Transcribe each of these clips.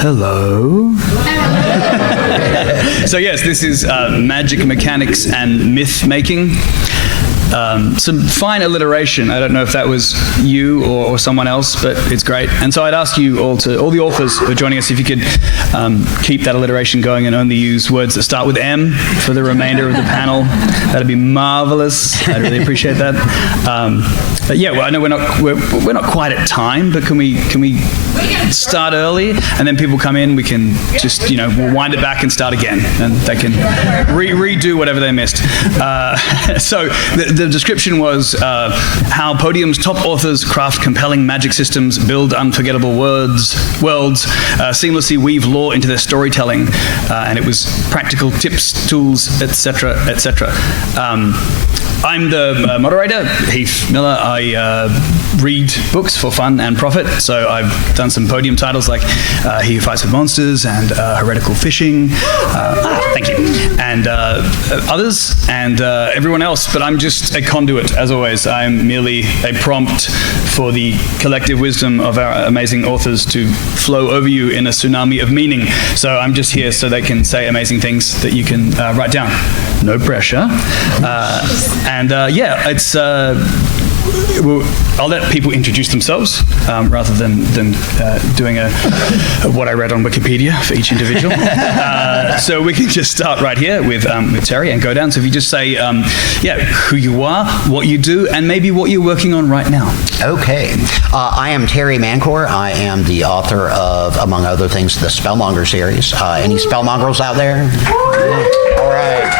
Hello. So yes, this is magic mechanics and myth making. Some fine alliteration. I don't know if that was you or someone else, but it's great. And so I'd ask you all the authors who are joining us, if you could keep that alliteration going and only use words that start with M for the remainder of the panel. That'd be marvelous. I'd really appreciate that. But yeah, well, I know we're not quite at time, but can we start early, and then people come in, we can just we'll wind it back and start again, and they can redo whatever they missed. So the description was how Podium's top authors craft compelling magic systems, build unforgettable worlds, seamlessly weave lore into their storytelling, and it was practical tips, tools, etc., etc. I'm the moderator, Heath Miller. I read books for fun and profit, so I've done some Podium titles like He Who Fights with Monsters and Heretical Fishing, thank you, and others, and everyone else, but I'm just a conduit, as always. I'm merely a prompt for the collective wisdom of our amazing authors to flow over you in a tsunami of meaning. So I'm just here so they can say amazing things that you can write down. No pressure. It's... I'll let people introduce themselves rather than doing what I read on Wikipedia for each individual. So we can just start right here with Terry and go down. So if you just say, who you are, what you do, and maybe what you're working on right now. Okay. I am Terry Mancor. I am the author of, among other things, the Spellmonger series. Any Spellmongers out there? All right.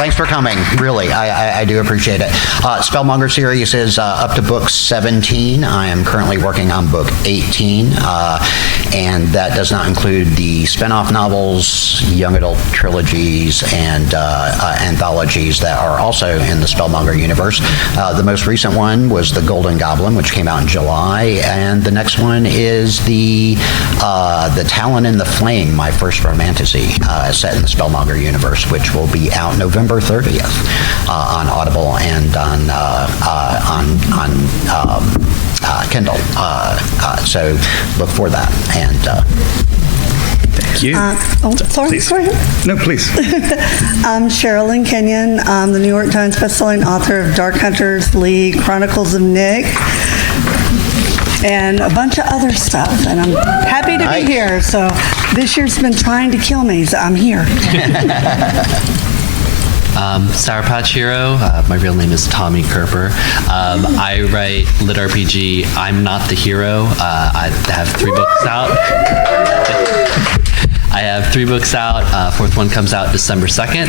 Thanks for coming, really. I do appreciate it. Spellmonger series is up to book 17. I am currently working on book 18, and that does not include the spin-off novels, young adult trilogies, and anthologies that are also in the Spellmonger universe. The most recent one was The Golden Goblin, which came out in July, and the next one is the Talon in the Flame, my first romantasy, set in the Spellmonger universe, which will be out November 30th on Audible and on Kindle. So look for that. And thank you. Sorry, please. Go ahead. No, please. I'm Sherilyn Kenyon. I'm the New York Times bestselling author of Dark Hunters League, Chronicles of Nick, and a bunch of other stuff. And I'm happy to be here. So this year's been trying to kill me, so I'm here. Sour Patch Hero. My real name is Tommy Kerper. I write lit RPG. I'm not the hero. I have 3 books out. I have 3 books out. Fourth one comes out December 2nd,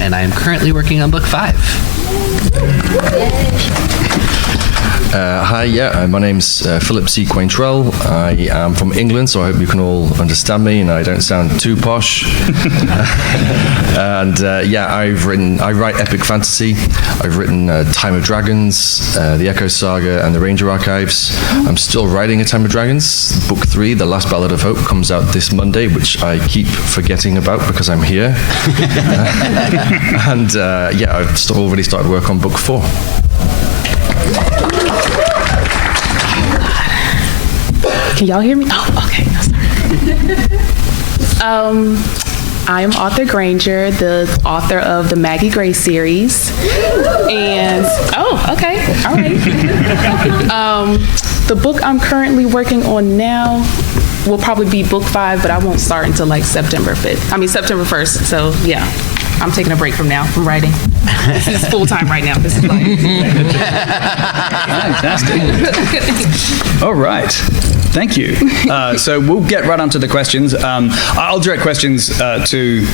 and I am currently working on book 5. Hi, my name's Philip C. Quaintrell. I am from England, so I hope you can all understand me and I don't sound too posh. And I write epic fantasy. I've written Time of Dragons, the Echo Saga, and the Ranger Archives. I'm still writing a Time of Dragons. Book 3, The Last Ballad of Hope, comes out this Monday, which I keep forgetting about because I'm here. And I've already started work on book 4. Can y'all hear me? Oh, okay. Sorry. I am Arthur Granger, the author of the Maggie Gray series. And, okay. All right. The book I'm currently working on now will probably be book 5, but I won't start until September 1st. So, yeah. I'm taking a break from writing. This is full-time right now. This is fantastic. All right. Thank you. So we'll get right onto the questions. I'll direct questions to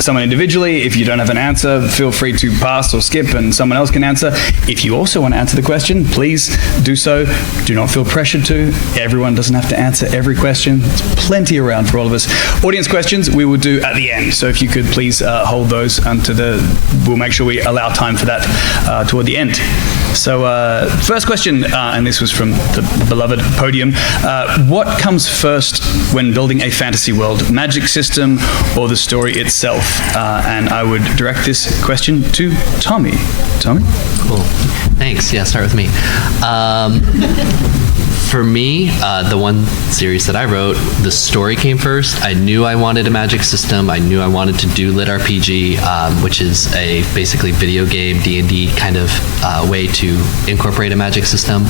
someone individually. If you don't have an answer, feel free to pass or skip and someone else can answer. If you also want to answer the question, please do so. Do not feel pressured to. Everyone doesn't have to answer every question. There's plenty around for all of us. Audience questions we will do at the end. So if you could please hold those we'll make sure we allow time for that toward the end. So first question, and this was from the beloved Podium. What comes first when building a fantasy world, magic system or the story itself? And I would direct this question to Tommy. Tommy? Cool. Thanks. Yeah, start with me. for me, the one series that I wrote, the story came first. I knew I wanted a magic system. I knew I wanted to do lit RPG, which is a basically video game D&D kind of way to incorporate a magic system.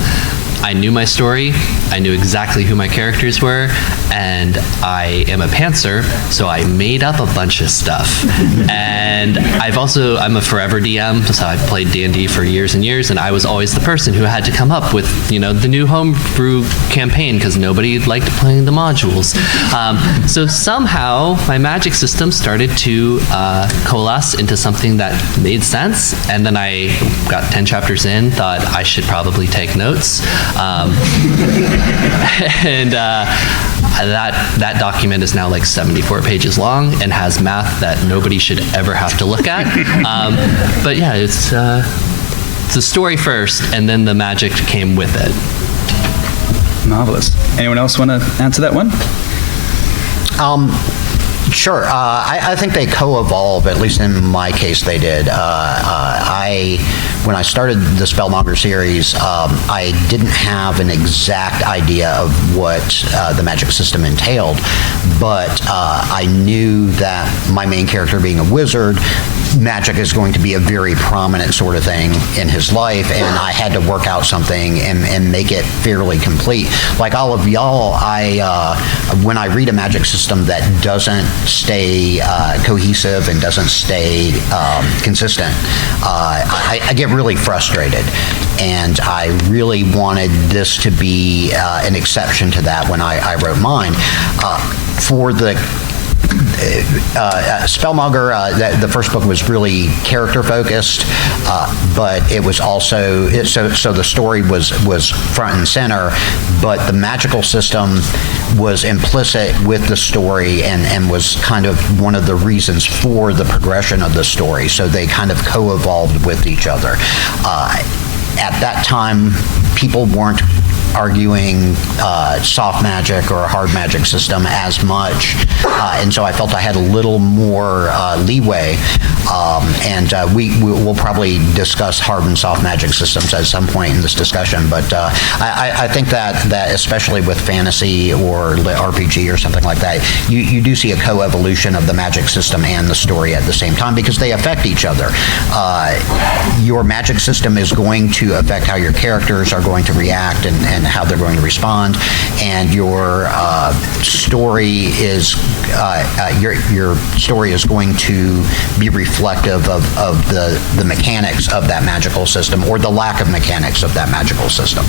I knew my story, I knew exactly who my characters were, and I am a pantser, so I made up a bunch of stuff. And I'm a forever DM, so I've played D&D for years and years, and I was always the person who had to come up with, the new homebrew campaign, because nobody liked playing the modules. So somehow, my magic system started to coalesce into something that made sense, and then I got 10 chapters in, thought I should probably take notes. And that document is now like 74 pages long and has math that nobody should ever have to look at. But yeah, it's the story first, and then the magic came with it. Marvelous. Anyone else want to answer that one? Sure. I think they co-evolve, at least in my case they did. When I started the Spellmonger series, I didn't have an exact idea of what the magic system entailed, but I knew that my main character being a wizard, magic is going to be a very prominent sort of thing in his life, and I had to work out something and make it fairly complete. Like all of y'all, when I read a magic system that doesn't stay cohesive and doesn't stay consistent, I get really frustrated, and I really wanted this to be an exception to that when I wrote mine. For the Spellmonger, the first book was really character focused, but it was also so the story was front and center, but the magical system was implicit with the story and was kind of one of the reasons for the progression of the story. So they kind of co-evolved with each other. At that time, people weren't arguing soft magic or a hard magic system as much, and so I felt I had a little more leeway, and we'll probably discuss hard and soft magic systems at some point in this discussion, but I think that especially with fantasy or RPG or something like that, you do see a co-evolution of the magic system and the story at the same time because they affect each other. Your magic system is going to affect how your characters are going to react and how they're going to respond, and your story is your story is going to be reflective of the mechanics of that magical system or the lack of mechanics of that magical system.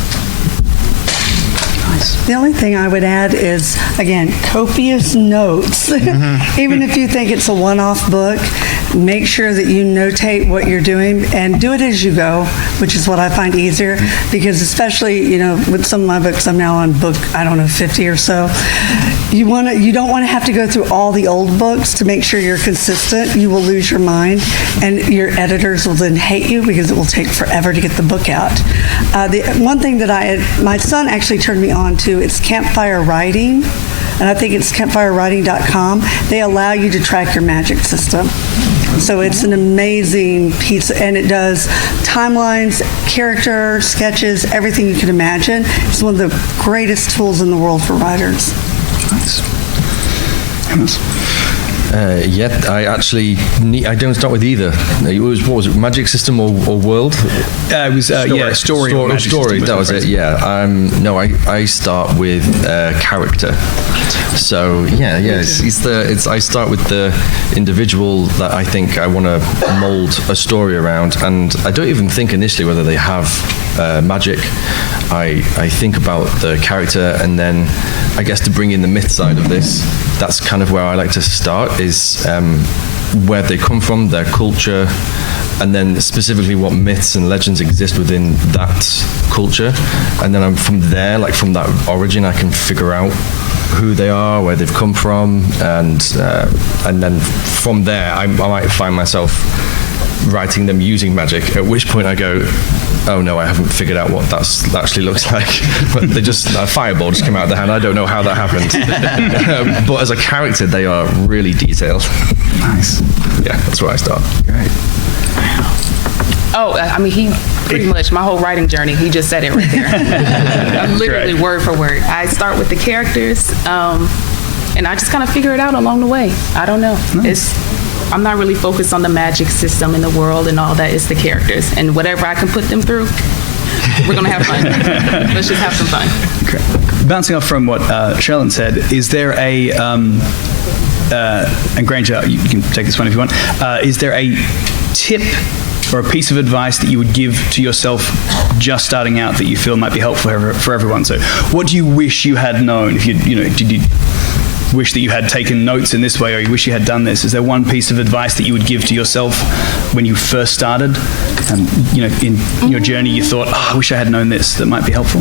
The only thing I would add is, again, copious notes. Even if you think it's a one-off book, make sure that you notate what you're doing and do it as you go, which is what I find easier, because especially, with some of my books, I'm now on book, 50 or so. You don't want to have to go through all the old books to make sure you're consistent. You will lose your mind, and your editors will then hate you because it will take forever to get the book out. The one thing that my son actually turned me on to, it's Campfire Writing, and I think it's campfirewriting.com. They allow you to track your magic system. So it's an amazing piece, and it does timelines, character sketches, everything you can imagine. It's one of the greatest tools in the world for writers. Nice. I don't start with either. What was it, magic system or world? It was story. Story. That was it. Yeah. I start with character. So I start with the individual that I think I want to mold a story around, and I don't even think initially whether they have magic. I think about the character, and then I guess to bring in the myth side of this, that's kind of where I like to start, is where they come from, their culture, and then specifically what myths and legends exist within that culture. And then from there, like from that origin, I can figure out who they are, where they've come from, and then from there, I might find myself writing them using magic, at which point I go, oh no, I haven't figured out what that actually looks like. But they just, a fireball just came out of the hand. I don't know how that happened. But as a character, they are really detailed. Nice. Yeah, that's where I start. Great. Oh, I mean, he pretty much, my whole writing journey, he just said it right there. Literally word for word. I start with the characters, and I just kind of figure it out along the way. I don't know. I'm not really focused on the magic system in the world and all that. It's the characters. And whatever I can put them through, we're going to have fun. Let's just have some fun. Okay. Bouncing off from what Sherilyn said, is there a, and Granger, you can take this one if you want, is there a tip or a piece of advice that you would give to yourself just starting out that you feel might be helpful for everyone? So what do you wish you had known? If did you wish that you had taken notes in this way, or you wish you had done this? Is there one piece of advice that you would give to yourself when you first started? And in your journey, you thought, I wish I had known this, that might be helpful?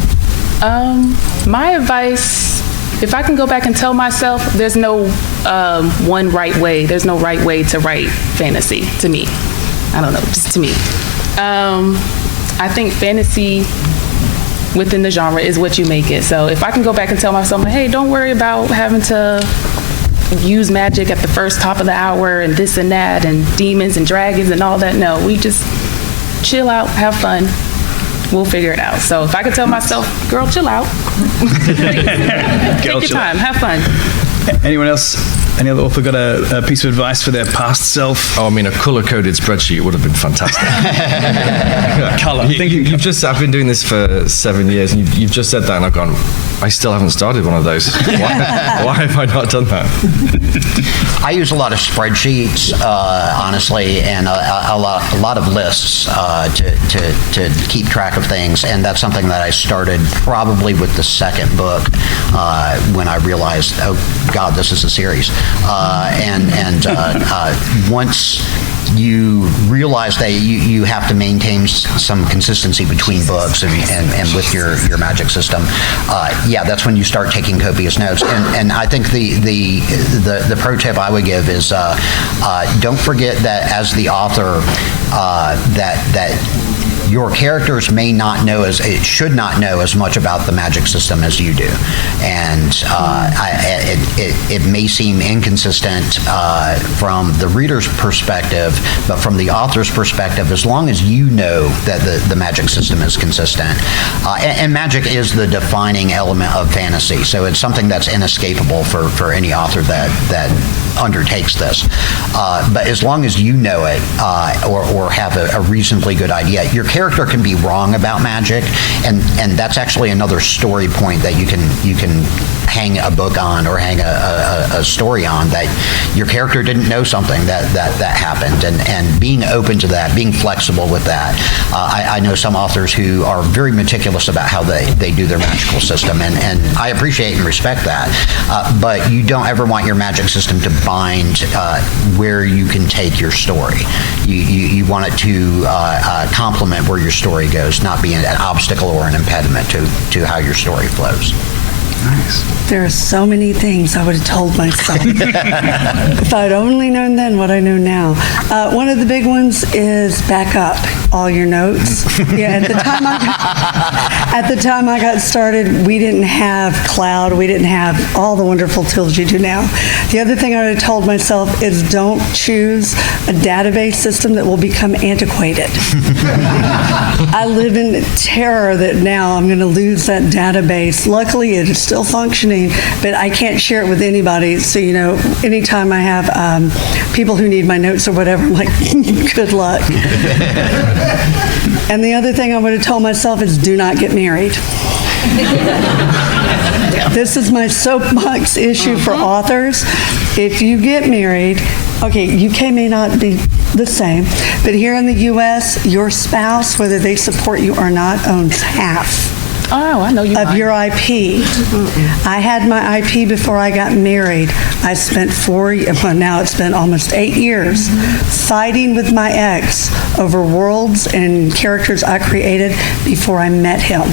My advice, if I can go back and tell myself, there's no one right way. There's no right way to write fantasy, to me. I don't know, just to me. I think fantasy within the genre is what you make it. So if I can go back and tell myself, hey, don't worry about having to use magic at the first top of the hour and this and that and demons and dragons and all that. No, we just chill out, have fun. We'll figure it out. So if I could tell myself, girl, chill out. Take your time, have fun. Anyone else? Any other author got a piece of advice for their past self? Oh, I mean, a color-coded spreadsheet would have been fantastic. Color. I've been doing this for 7 years, and you've just said that, and I've gone, I still haven't started one of those. Why have I not done that? I use a lot of spreadsheets, honestly, and a lot of lists to keep track of things, and that's something that I started probably with the second book when I realized, oh God, this is a series. Once you realize that you have to maintain some consistency between books and with your magic system, that's when you start taking copious notes. And I think the pro tip I would give is don't forget that as the author that your characters should not know as much about the magic system as you do, and it may seem inconsistent from the reader's perspective, but from the author's perspective, as long as you know that the magic system is consistent, and magic is the defining element of fantasy, so it's something that's inescapable for any author that undertakes this. But as long as you know it or have a reasonably good idea, your character can be wrong about magic, and that's actually another story point that you can hang a book on or hang a story on, that your character didn't know something that happened, and being open to that, being flexible with that. I know some authors who are very meticulous about how they do their magical system, and I appreciate and respect that, but you don't ever want your magic system to bind where you can take your story. You want it to complement where your story goes, not be an obstacle or an impediment to how your story flows. Nice. There are so many things I would have told myself if I'd only known then what I know now. One of the big ones is back up all your notes. Yeah, at the time I got started, we didn't have cloud. We didn't have all the wonderful tools you do now. The other thing I would have told myself is don't choose a database system that will become antiquated. I live in terror that now I'm going to lose that database. Luckily, it is still functioning, but I can't share it with anybody. So, anytime I have people who need my notes or whatever, I'm like, good luck. And the other thing I would have told myself is do not get married. This is my soapbox issue for authors. If you get married, okay, UK may not be the same, but here in the US, your spouse, whether they support you or not, owns half. Oh, I know you of your IP. I had my IP before I got married. I spent now it's been almost 8 years fighting with my ex over worlds and characters I created before I met him.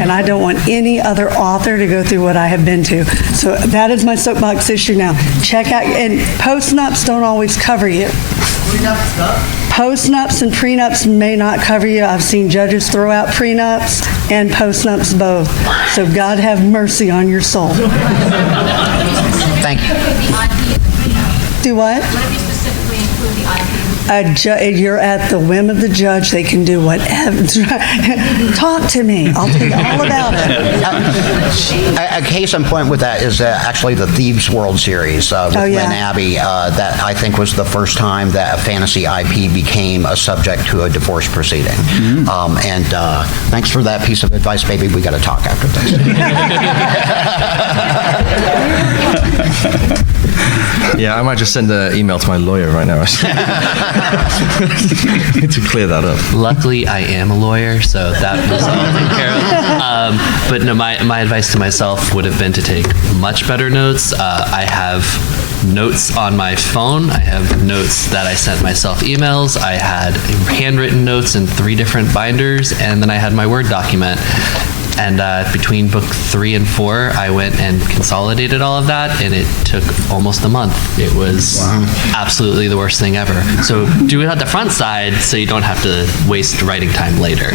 And I don't want any other author to go through what I have been to. So that is my soapbox issue now. Check out, and post-nups don't always cover you. Post-nups and prenups may not cover you. I've seen judges throw out prenups and post-nups both. So God have mercy on your soul. Thank you. Do what? What if you specifically include the IP You're at the whim of the judge. They can do whatever. Talk to me. I'll tell you all about it. A case in point with that is actually the Thieves World Series with Lynn Abbey. That I think was the first time that a fantasy IP became a subject to a divorce proceeding. And thanks for that piece of advice, baby. We got to talk after this. Yeah, I might just send an email to my lawyer right now to clear that up. Luckily, I am a lawyer, so that was all taken care of. But no, my advice to myself would have been to take much better notes. I have notes on my phone. I have notes that I sent myself emails. I had handwritten notes in 3 different binders, and then I had my Word document. And between book 3 and 4, I went and consolidated all of that, and it took almost a month. It was absolutely the worst thing ever. So do it at the front side so you don't have to waste writing time later.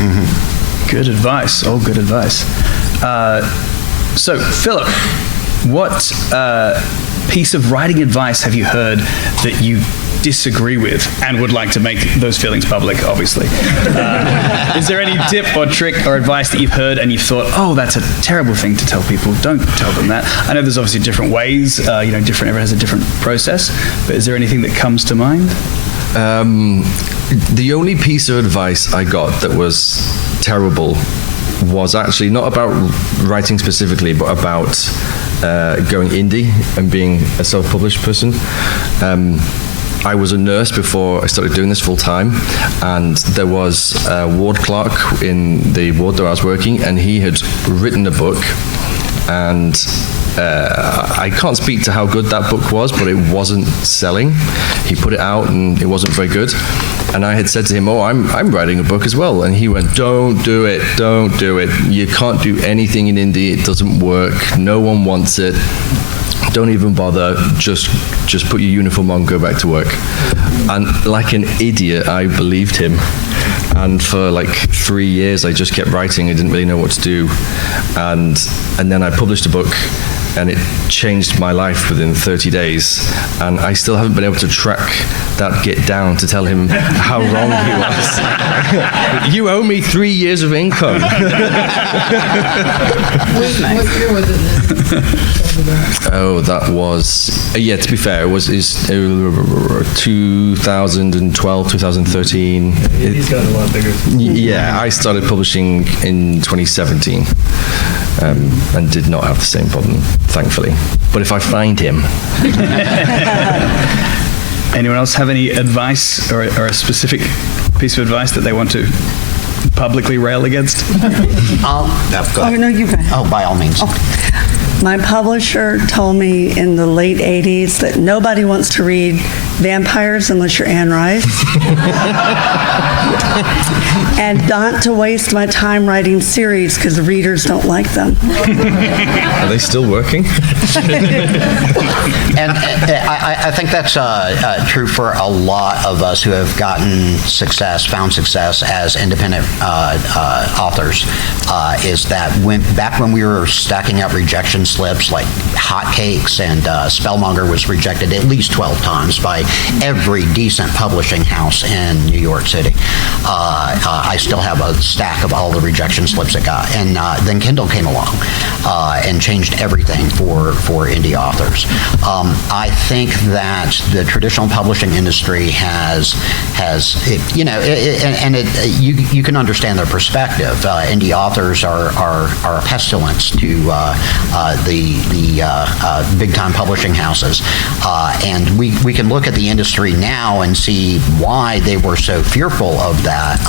Good advice. All good advice. So, Philip, what piece of writing advice have you heard that you disagree with and would like to make those feelings public, obviously? Is there any tip or trick or advice that you've heard and you've thought, oh, that's a terrible thing to tell people, don't tell them that? I know there's obviously different ways, everyone has a different process, but is there anything that comes to mind? The only piece of advice I got that was terrible was actually not about writing specifically, but about going indie and being a self-published person. I was a nurse before I started doing this full time, and there was a ward clerk in the ward that I was working, and he had written a book, and I can't speak to how good that book was, but it wasn't selling. He put it out and it wasn't very good. And I had said to him, I'm writing a book as well. And he went, don't do it. You can't do anything in indie. It doesn't work. No one wants it. Don't even bother. Just put your uniform on, go back to work. And like an idiot, I believed him. And for like 3 years, I just kept writing. I didn't really know what to do. And then I published a book, and it changed my life within 30 days. And I still haven't been able to track that Git down to tell him how wrong he was. You owe me 3 years of income. What year was it? Oh, that was, to be fair, it was 2012, 2013. He's got a lot bigger. Yeah, I started publishing in 2017 and did not have the same problem, thankfully. But if I find him... Anyone else have any advice or a specific piece of advice that they want to publicly rail against? Go ahead. No, you go ahead. Oh, by all means. My publisher told me in the late 80s that nobody wants to read vampires unless you're Anne Rice. And not to waste my time writing series because the readers don't like them. Are they still working? And I think that's true for a lot of us who have found success as independent authors, is that back when we were stacking up rejection slips like hotcakes, and Spellmonger was rejected at least 12 times by every decent publishing house in New York City. I still have a stack of all the rejection slips it got. And then Kindle came along and changed everything for indie authors. I think that the traditional publishing industry you can understand their perspective. Indie authors are a pestilence to the big-time publishing houses. And we can look at the industry now and see why they were so fearful of that.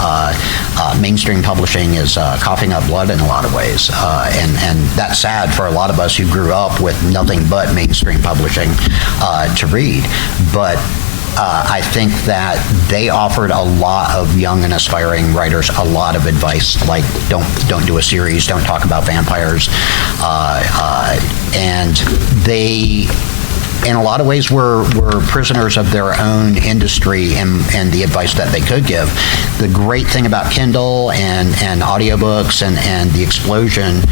Mainstream publishing is coughing up blood in a lot of ways. And that's sad for a lot of us who grew up with nothing but mainstream publishing to read. But I think that they offered a lot of young and aspiring writers a lot of advice, like don't do a series, don't talk about vampires, and they in a lot of ways were prisoners of their own industry and the advice that they could give. The great thing about Kindle and audiobooks and the explosion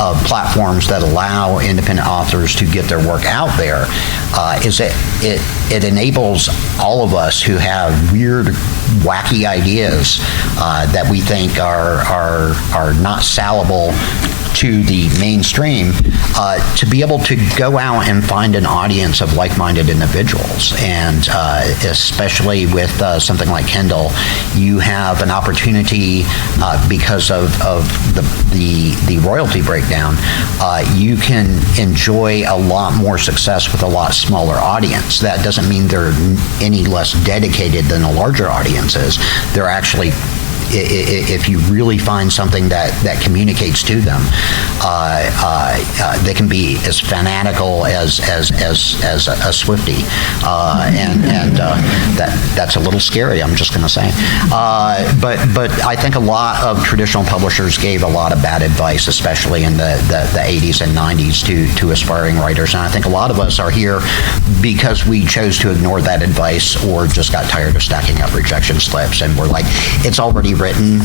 of platforms that allow independent authors to get their work out there is that it enables all of us who have weird, wacky ideas that we think are not salable to the mainstream, to be able to go out and find an audience of like-minded individuals. And especially with something like Kindle, you have an opportunity because of the royalty breakdown. You can enjoy a lot more success with a lot smaller audience. That doesn't mean they're any less dedicated than a larger audience is. They're actually, if you really find something that communicates to them, they can be as fanatical as a Swiftie, and that's a little scary, I'm just going to say. But I think a lot of traditional publishers gave a lot of bad advice, especially in the 80s and 90s to aspiring writers, and I think a lot of us are here because we chose to ignore that advice or just got tired of stacking up rejection slips, and we're like, it's already written,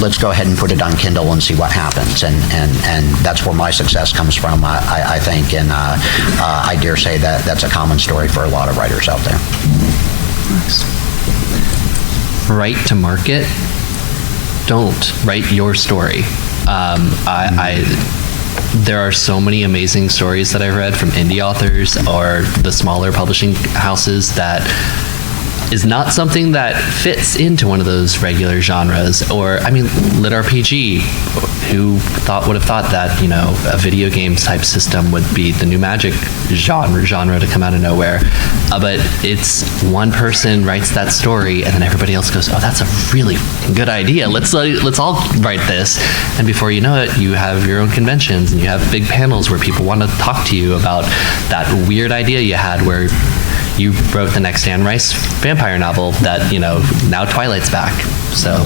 let's go ahead and put it on Kindle and see what happens. And that's where my success comes from, I think. And I dare say that that's a common story for a lot of writers out there. Nice. Write to market. Don't write your story. There are so many amazing stories that I've read from indie authors or the smaller publishing houses that is not something that fits into one of those regular genres. Or, lit RPG. Who would have thought that, a video game type system would be the new Magic genre to come out of nowhere. But it's one person writes that story, and then everybody else goes, oh, that's a really good idea. Let's all write this. And before you know it, you have your own conventions, and you have big panels where people want to talk to you about that weird idea you had where you wrote the next Anne Rice vampire novel that, now Twilight's back. So.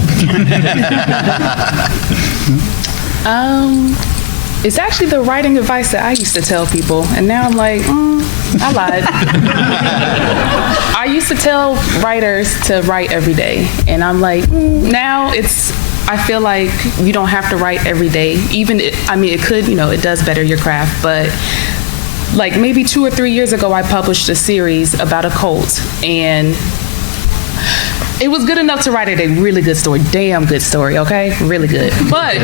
It's actually the writing advice that I used to tell people, and now I'm like, I lied. I used to tell writers to write every day, and I'm like, now I feel like you don't have to write every day. It could, it does better your craft, but like maybe 2 or 3 years ago, I published a series about a cult, and it was good enough to write a really good story, damn good story, okay? Really good. But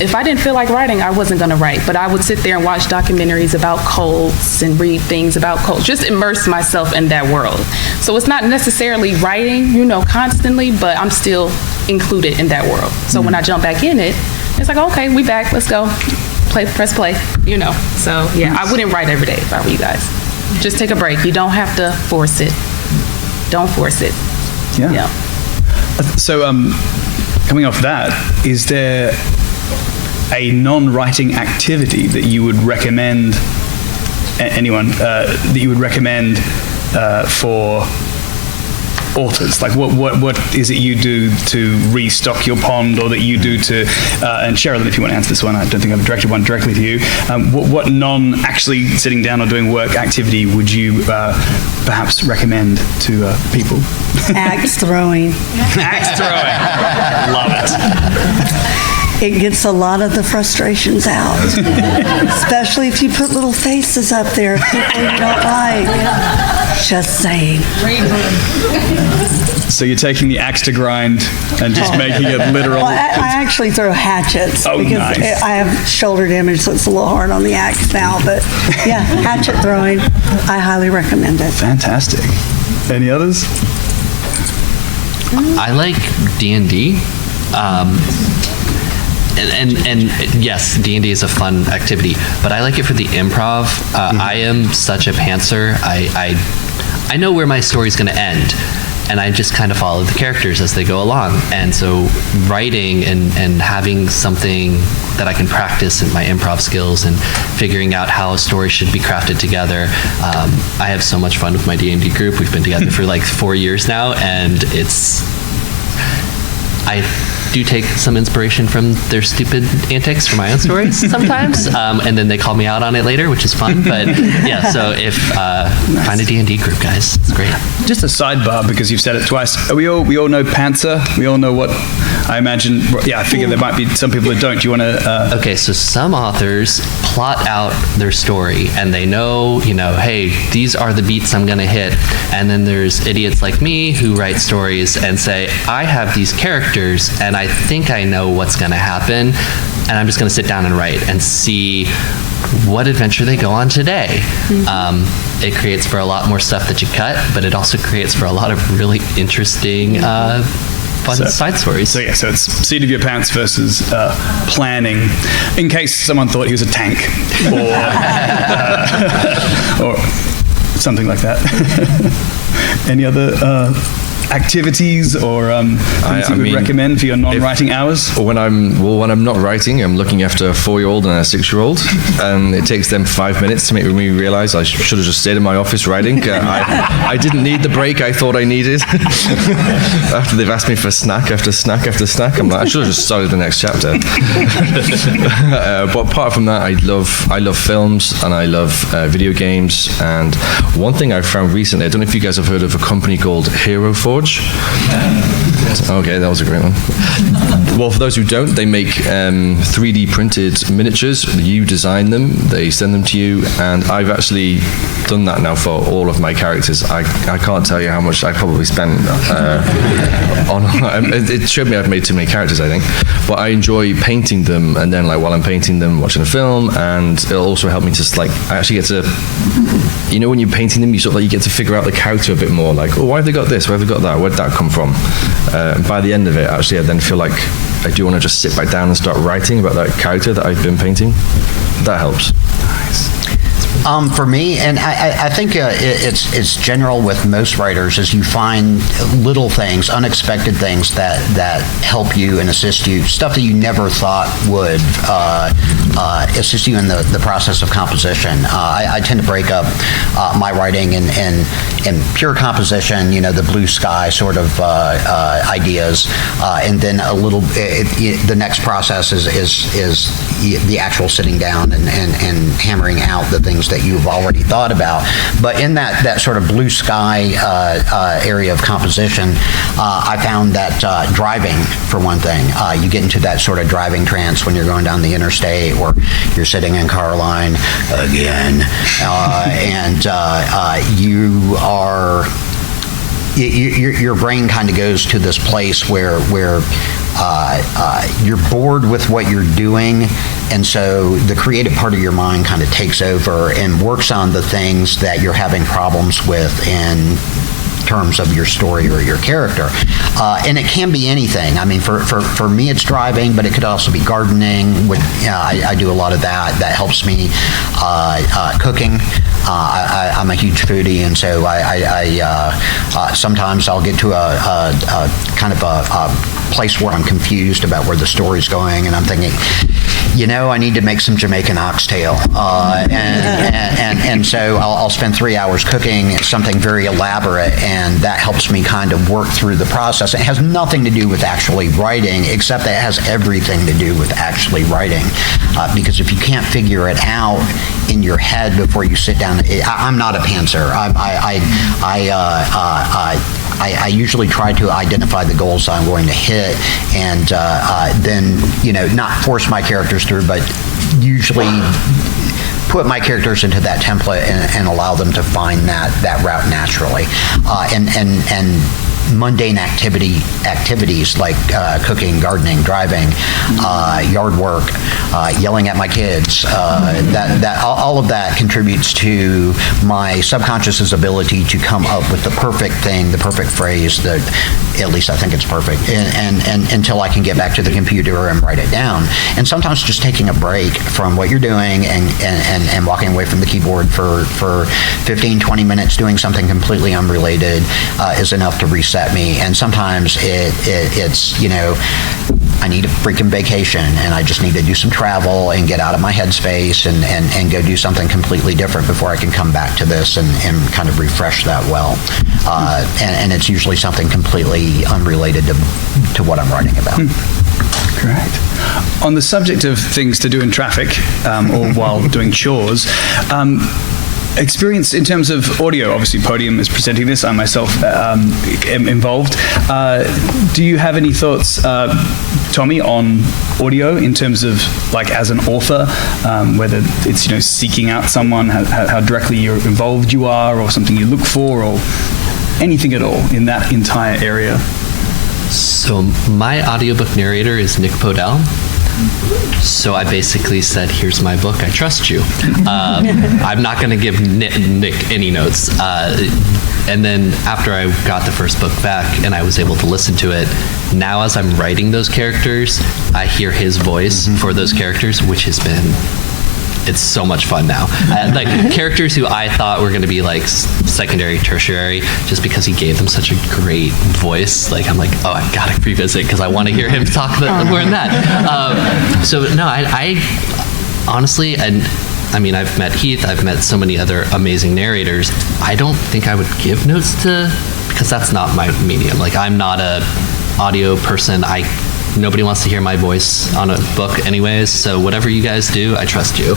if I didn't feel like writing, I wasn't gonna write. But I would sit there and watch documentaries about cults and read things about cults, just immerse myself in that world. So it's not necessarily writing, constantly, but I'm still included in that world. So when I jump back in it, it's like, okay, we back, let's go. Press play, So yeah, I wouldn't write every day if I were you guys. Just take a break. You don't have to force it. Don't force it. Yeah. So, coming off that, is there a non-writing activity that you would recommend that you would recommend for authors? Like, what is it you do to restock your pond, or that you do to? And Sherilyn, if you want to answer this one, I don't think I've directed one directly to you. What non-actually sitting down or doing work activity would you perhaps recommend to people? Axe throwing. Axe throwing. Love it. It gets a lot of the frustrations out, especially if you put little faces up there of people you don't like. Just saying. So you're taking the axe to grind and just making it literal. Well, I actually throw hatchets because nice. I have shoulder damage, so it's a little hard on the axe now. But yeah, hatchet throwing, I highly recommend it. Fantastic. Any others? I like D&D. And yes, D&D is a fun activity, but I like it for the improv. I am such a pantser. I know where my story's going to end, and I just kind of follow the characters as they go along. And so writing and having something that I can practice in my improv skills and figuring out how a story should be crafted together. I have so much fun with my D&D group. We've been together for like 4 years now, and do take some inspiration from their stupid antics for my own stories sometimes, and then they call me out on it later, which is fun. But yeah, so if find a D&D group, guys, it's great. Just a sidebar, because you've said it twice. We all know Panther. We all know what I imagine. Yeah, I figure there might be some people that don't. Do you want to? Okay, so some authors plot out their story, and they know, hey, these are the beats I'm going to hit. And then there's idiots like me who write stories and say, I have these characters, and I think I know what's going to happen, and I'm just going to sit down and write and see what adventure they go on today. It creates for a lot more stuff that you cut, but it also creates for a lot of really interesting fun side stories. So it's seat of your pants versus planning, in case someone thought he was a tank or something like that. Any other activities or things you would recommend for your non-writing hours? When I'm not writing, I'm looking after a 4-year-old and a 6-year-old, and it takes them 5 minutes to make me realize I should have just stayed in my office writing. I didn't need the break I thought I needed. After they've asked me for snack after snack after snack, I'm like, I should have just started the next chapter. But apart from that, I love films and I love video games. And one thing I found recently, I don't know if you guys have heard of a company called Hero Forge. Okay, that was a great one. Well, for those who don't, they make 3D printed miniatures. You design them, they send them to you, and I've actually done that now for all of my characters. I can't tell you how much I probably spent on. It showed me I've made too many characters, I think. But I enjoy painting them, and then while I'm painting them, watching a film, and it'll also help me just I actually get to, when you're painting them, you get to figure out the character a bit more. Like, why have they got this? Why have they got that? Where'd that come from? And by the end of it, actually, I then feel like I do want to just sit back down and start writing about that character that I've been painting. That helps. Nice. For me, and I think it's general with most writers, is you find little things, unexpected things that help you and assist you, stuff that you never thought would assist you in the process of composition. I tend to break up my writing in pure composition, the blue sky sort of ideas, and then a little. The next process is the actual sitting down and hammering out the things that you've already thought about. But in that sort of blue sky area of composition, I found that driving, for one thing, you get into that sort of driving trance when you're going down the interstate or you're sitting in car line again, and your brain kind of goes to this place where you're bored with what you're doing, and so the creative part of your mind kind of takes over and works on the things that you're having problems with in terms of your story or your character. And it can be anything. I mean, for me, it's driving, but it could also be gardening. I do a lot of that. That helps me. Cooking. I'm a huge foodie, and so I sometimes I'll get to a kind of a place where I'm confused about where the story's going, and I'm thinking, I need to make some Jamaican oxtail, and so I'll spend 3 hours cooking something very elaborate, and that helps me kind of work through the process. It has nothing to do with actually writing, except that it has everything to do with actually writing, because if you can't figure it out in your head before you sit down, I'm not a pantser. I usually try to identify the goals I'm going to hit, and then not force my characters through, but usually put my characters into that template and allow them to find that route naturally. And mundane activities like cooking, gardening, driving, yard work, yelling at my kids, that all of that contributes to my subconscious's ability to come up with the perfect thing, the perfect phrase that, at least I think it's perfect, and until I can get back to the computer and write it down. And sometimes just taking a break from what you're doing and walking away from the keyboard for 15, 20 minutes doing something completely unrelated is enough to reset upset me, and sometimes it's, you know, I need a freaking vacation, and I just need to do some travel and get out of my headspace and go do something completely different before I can come back to this and kind of refresh that well. And it's usually something completely unrelated to what I'm writing about. Correct. On the subject of things to do in traffic or while doing chores, experience in terms of audio, obviously Podium is presenting this, I myself am involved. Do you have any thoughts, Tommy, on audio in terms of like as an author, whether it's, you know, seeking out someone, how directly you're involved you are, or something you look for, or anything at all in that entire area? So my audiobook narrator is Nick Podell. So I basically said, here's my book, I trust you. I'm not going to give Nick any notes. And then after I got the first book back and I was able to listen to it, now as I'm writing those characters, I hear his voice for those characters, which has been, it's so much fun now. Like characters who I thought were going to be like secondary, tertiary, just because he gave them such a great voice. Like I'm like, oh, I gotta revisit because I want to hear him talk more than that. So no, I honestly, and I mean, I've met Heath, I've met so many other amazing narrators. I don't think I would give notes to, because that's not my medium. Like I'm not a audio person. Nobody wants to hear my voice on a book anyways, so whatever you guys do, I trust you.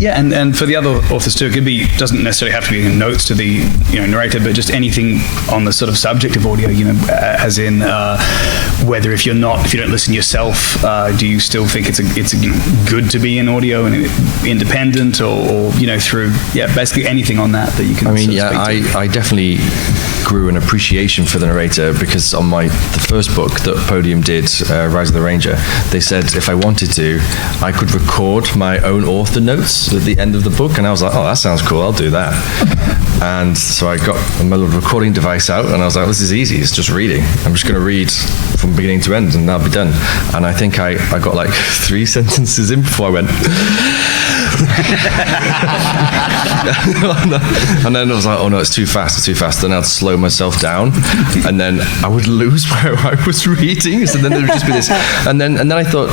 Yeah, and for the other authors too, it doesn't necessarily have to be notes to the, you know, narrator, but just anything on the sort of subject of audio, you know, as in whether if you don't listen yourself, do you still think it's good to be in audio and independent, or you know, through basically anything on that you can. I mean, I definitely grew an appreciation for the narrator, because on the first book that Podium did, Rise of the Ranger, they said if I wanted to, I could record my own author notes at the end of the book, and I was like, oh, that sounds cool, I'll do that. And so I got my little recording device out, and I was like, this is easy, it's just reading. I'm just going to read from beginning to end, and that'll be done. And I think I got like 3 sentences in before I went. And then I was like, oh no, it's too fast. Then I'd slow myself down, and then I would lose where I was reading. So then there would just be this, and then I thought,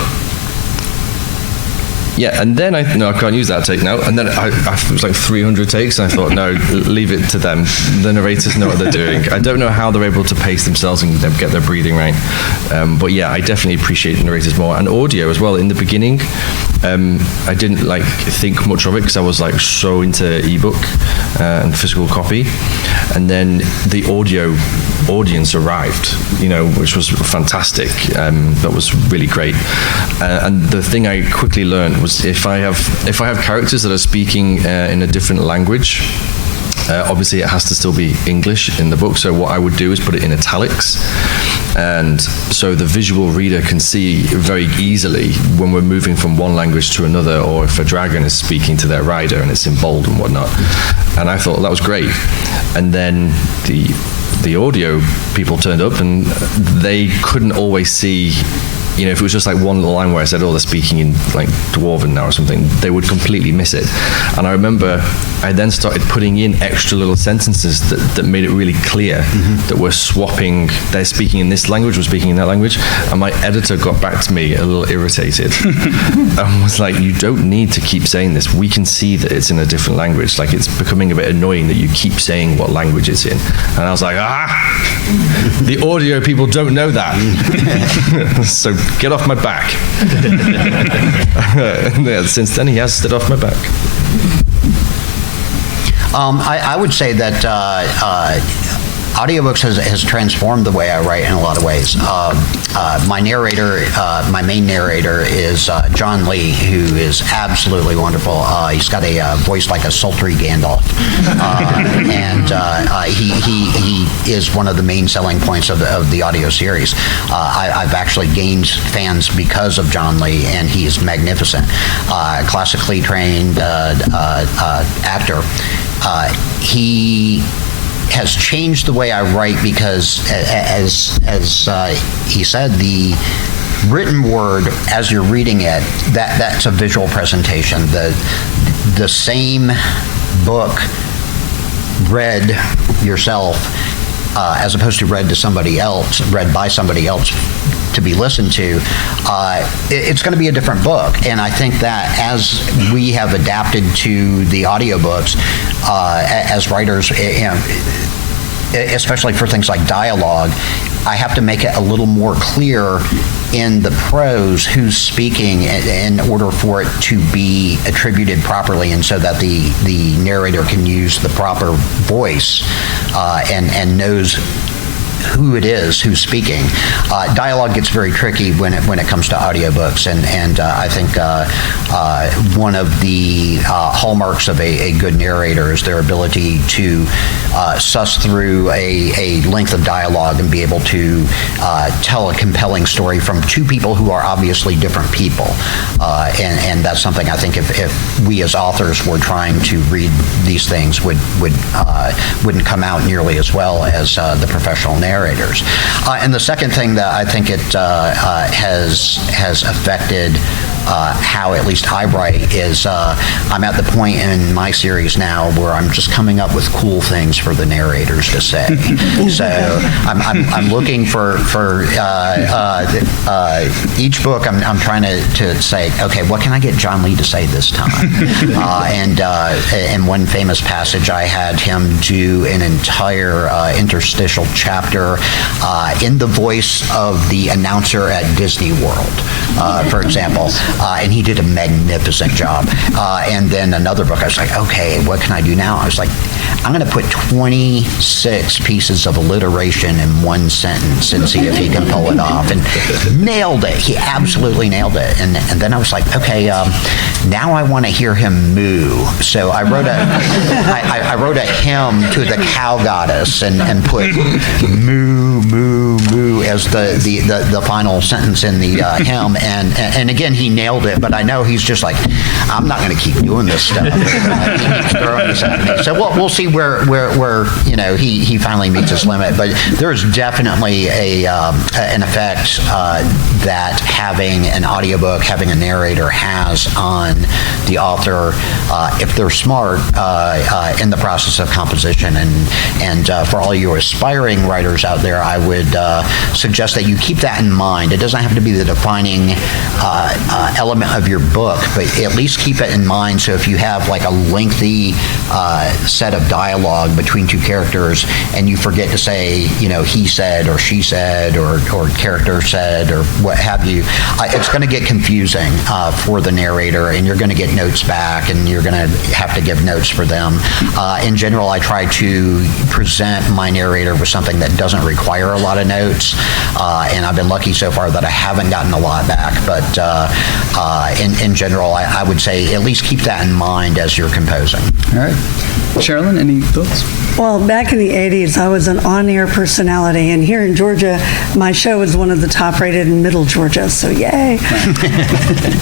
and then I can't use that take now. And then it was like 300 takes, and I thought, no, leave it to them. The narrators know what they're doing. I don't know how they're able to pace themselves and get their breathing right. But yeah, I definitely appreciate the narrators more, and audio as well. In the beginning, I didn't like think much of it because I was like so into ebook and physical copy, and then the audio audience arrived, you know, which was fantastic. That was really great. And the thing I quickly learned was if I have characters that are speaking in a different language, obviously it has to still be English in the book, so what I would do is put it in italics, and so the visual reader can see very easily when we're moving from one language to another, or if a dragon is speaking to their rider and it's in bold and whatnot. And I thought that was great. And then the audio people turned up, and they couldn't always see, you know, if it was just like one little line where I said, oh, they're speaking in like Dwarven now or something, they would completely miss it. And I remember I then started putting in extra little sentences that made it really clear that we're swapping, they're speaking in this language, we're speaking in that language. And my editor got back to me a little irritated and was like, you don't need to keep saying this. We can see that it's in a different language. Like, it's becoming a bit annoying that you keep saying what language it's in. And I was like, the audio people don't know that. So get off my back. And since then, he has stood off my back. I would say that audiobooks has transformed the way I write in a lot of ways. My main narrator is John Lee, who is absolutely wonderful. He's got a voice like a sultry Gandalf, and he is one of the main selling points of the audio series. I've actually gained fans because of John Lee, and he is magnificent. Classically trained actor. He has changed the way I write because, as he said, the written word as you're reading it, that's a visual presentation. The same book read yourself as opposed to read by somebody else to be listened to, it's going to be a different book. And I think that as we have adapted to the audiobooks, as writers, especially for things like dialogue, I have to make it a little more clear in the prose who's speaking in order for it to be attributed properly, and so that the narrator can use the proper voice and knows who it is who's speaking. Dialogue gets very tricky when it comes to audiobooks, and I think one of the hallmarks of a good narrator is their ability to suss through a length of dialogue and be able to tell a compelling story from two people who are obviously different people. And that's something I think if we as authors were trying to read these things wouldn't come out nearly as well as the professional narrators. And the second thing that I think it has affected how at least I write is I'm at the point in my series now where I'm just coming up with cool things for the narrators to say. So I'm looking for each book. I'm trying to say, okay, what can I get John Lee to say this time? And in one famous passage, I had him do an entire interstitial chapter in the voice of the announcer at Disney World, for example. And he did a magnificent job. And then another book, I was like, okay, what can I do now? I was like, I'm going to put 26 pieces of alliteration in one sentence and see if he can pull it off. And nailed it. He absolutely nailed it. And then I was like, okay, now I want to hear him moo. So I wrote I wrote a hymn to the cow goddess and put moo, moo, moo as the final sentence in the hymn. And again, he nailed it, but I know he's just like, I'm not going to keep doing this stuff. He keeps throwing this at me. So we'll see where he finally meets his limit. But there's definitely an effect that having an audiobook, having a narrator has on the author if they're smart in the process of composition. And for all you aspiring writers out there, I would suggest that you keep that in mind. It doesn't have to be the defining element of your book, but at least keep it in mind. So if you have like a lengthy set of dialogue between two characters and you forget to say, he said or she said or character said or what have you, it's going to get confusing for the narrator, and you're going to get notes back and you're going to have to give notes for them. In general, I try to present my narrator with something that doesn't require a lot of notes, and I've been lucky so far that I haven't gotten a lot back, but in general, I would say at least keep that in mind as you're composing. All right. Sherilyn, any thoughts? Well, back in the 80s, I was an on-air personality, and here in Georgia, my show was one of the top-rated in Middle Georgia, so yay.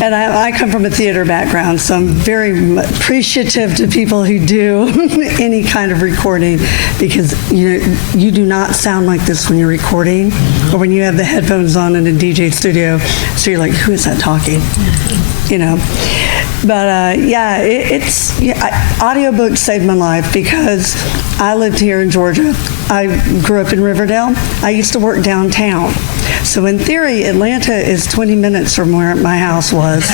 And I come from a theater background, so I'm very appreciative to people who do any kind of recording, because you do not sound like this when you're recording or when you have the headphones on in a DJ studio, so you're like, who is that talking? But audiobooks saved my life because I lived here in Georgia. I grew up in Riverdale. I used to work downtown. So in theory, Atlanta is 20 minutes from where my house was.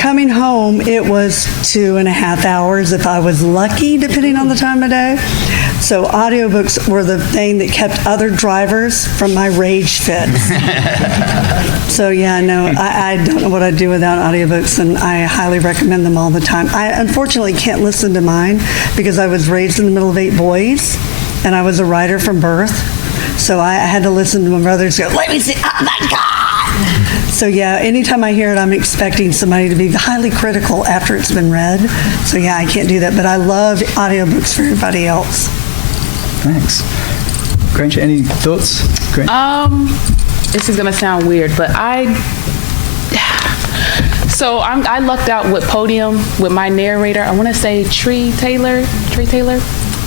Coming home, it was 2.5 hours if I was lucky, depending on the time of day. So audiobooks were the thing that kept other drivers from my rage fits. So I don't know what I'd do without audiobooks, and I highly recommend them all the time. I unfortunately can't listen to mine because I was raised in the middle of 8 boys, and I was a writer from birth. So I had to listen to my brothers go, let me see, oh my God. So anytime I hear it, I'm expecting somebody to be highly critical after it's been read. So I can't do that, but I love audiobooks for everybody else. Thanks. Granger, any thoughts? Great. This is gonna sound weird, but I lucked out with Podium with my narrator. I want to say Tree Taylor.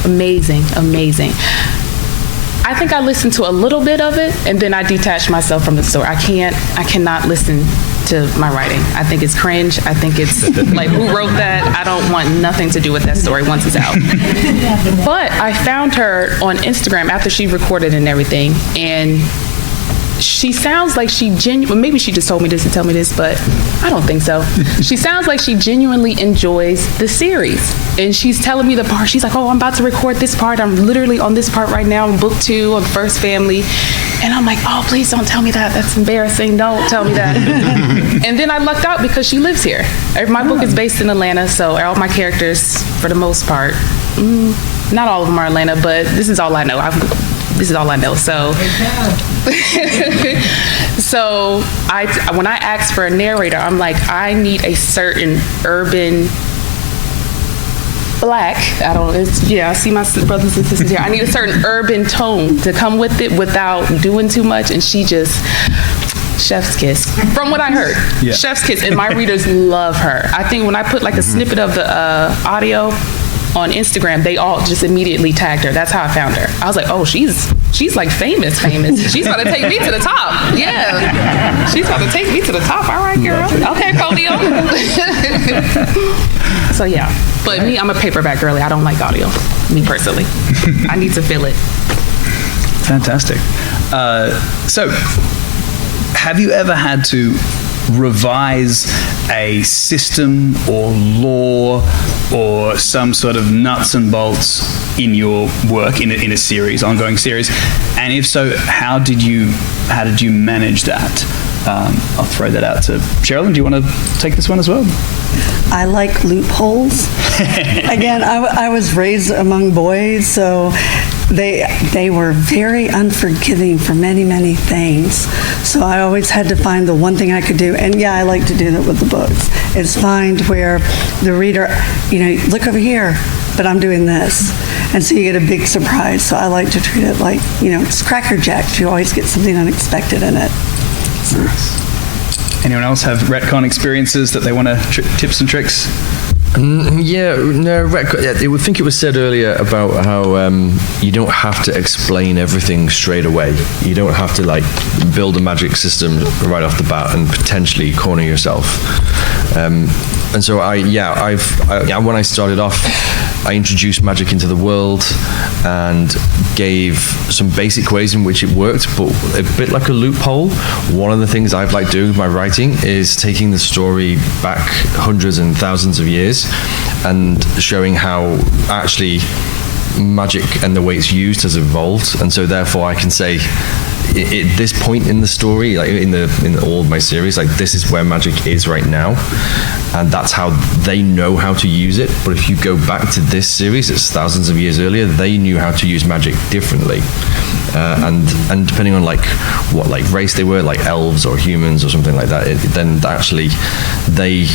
Amazing. I think I listened to a little bit of it, and then I detached myself from the story. I cannot listen to my writing. I think it's cringe. I think it's like, who wrote that? I don't want nothing to do with that story once it's out. But I found her on Instagram after she recorded and everything, and she sounds like she maybe she just told me this to tell me this, but I don't think so. She sounds like she genuinely enjoys the series. And she's telling me the part. She's like, oh, I'm about to record this part. I'm literally on this part right now in book 2 on First Family. And I'm like, oh, please don't tell me that. That's embarrassing. Don't tell me that. And then I lucked out because she lives here. My book is based in Atlanta, so all my characters, for the most part, not all of them are Atlanta, but this is all I know. This is all I know. So, when I asked for a narrator, I'm like, I need a certain urban Black. I see my brothers and sisters here. I need a certain urban tone to come with it without doing too much. And she just, chef's kiss. From what I heard, chef's kiss. And my readers love her. I think when I put like a snippet of the audio on Instagram, they all just immediately tagged her. That's how I found her. I was like, oh, she's like famous. She's about to take me to the top. Yeah. She's about to take me to the top. All right, girl. Okay, Podium. So yeah. But me, I'm a paperback girly. I don't like audio, me personally. I need to feel it. Fantastic. So, have you ever had to revise a system or law or some sort of nuts and bolts in your work in a series, ongoing series? And if so, how did you manage that? I'll throw that out to Sherilyn. Do you want to take this one as well? I like loopholes. Again, I was raised among boys, so they were very unforgiving for many, many things. So I always had to find the one thing I could do. And yeah, I like to do that with the books, is find where the reader, look over here, but I'm doing this. And so you get a big surprise. So I like to treat it like, it's Cracker Jacks. You always get something unexpected in it. So. Anyone else have retcon experiences that they want to tips and tricks? I think it was said earlier about how you don't have to explain everything straight away. You don't have to build a magic system right off the bat and potentially corner yourself. And so when I started off, I introduced magic into the world and gave some basic ways in which it worked, but a bit like a loophole. One of the things I've liked doing with my writing is taking the story back hundreds and thousands of years and showing how actually magic and the way it's used has evolved. And so therefore I can say, at this point in the story, in all of my series, this is where magic is right now, and that's how they know how to use it. But if you go back to this series, it's thousands of years earlier, they knew how to use magic differently, and depending on what race they were, like elves or humans or something like that, then actually they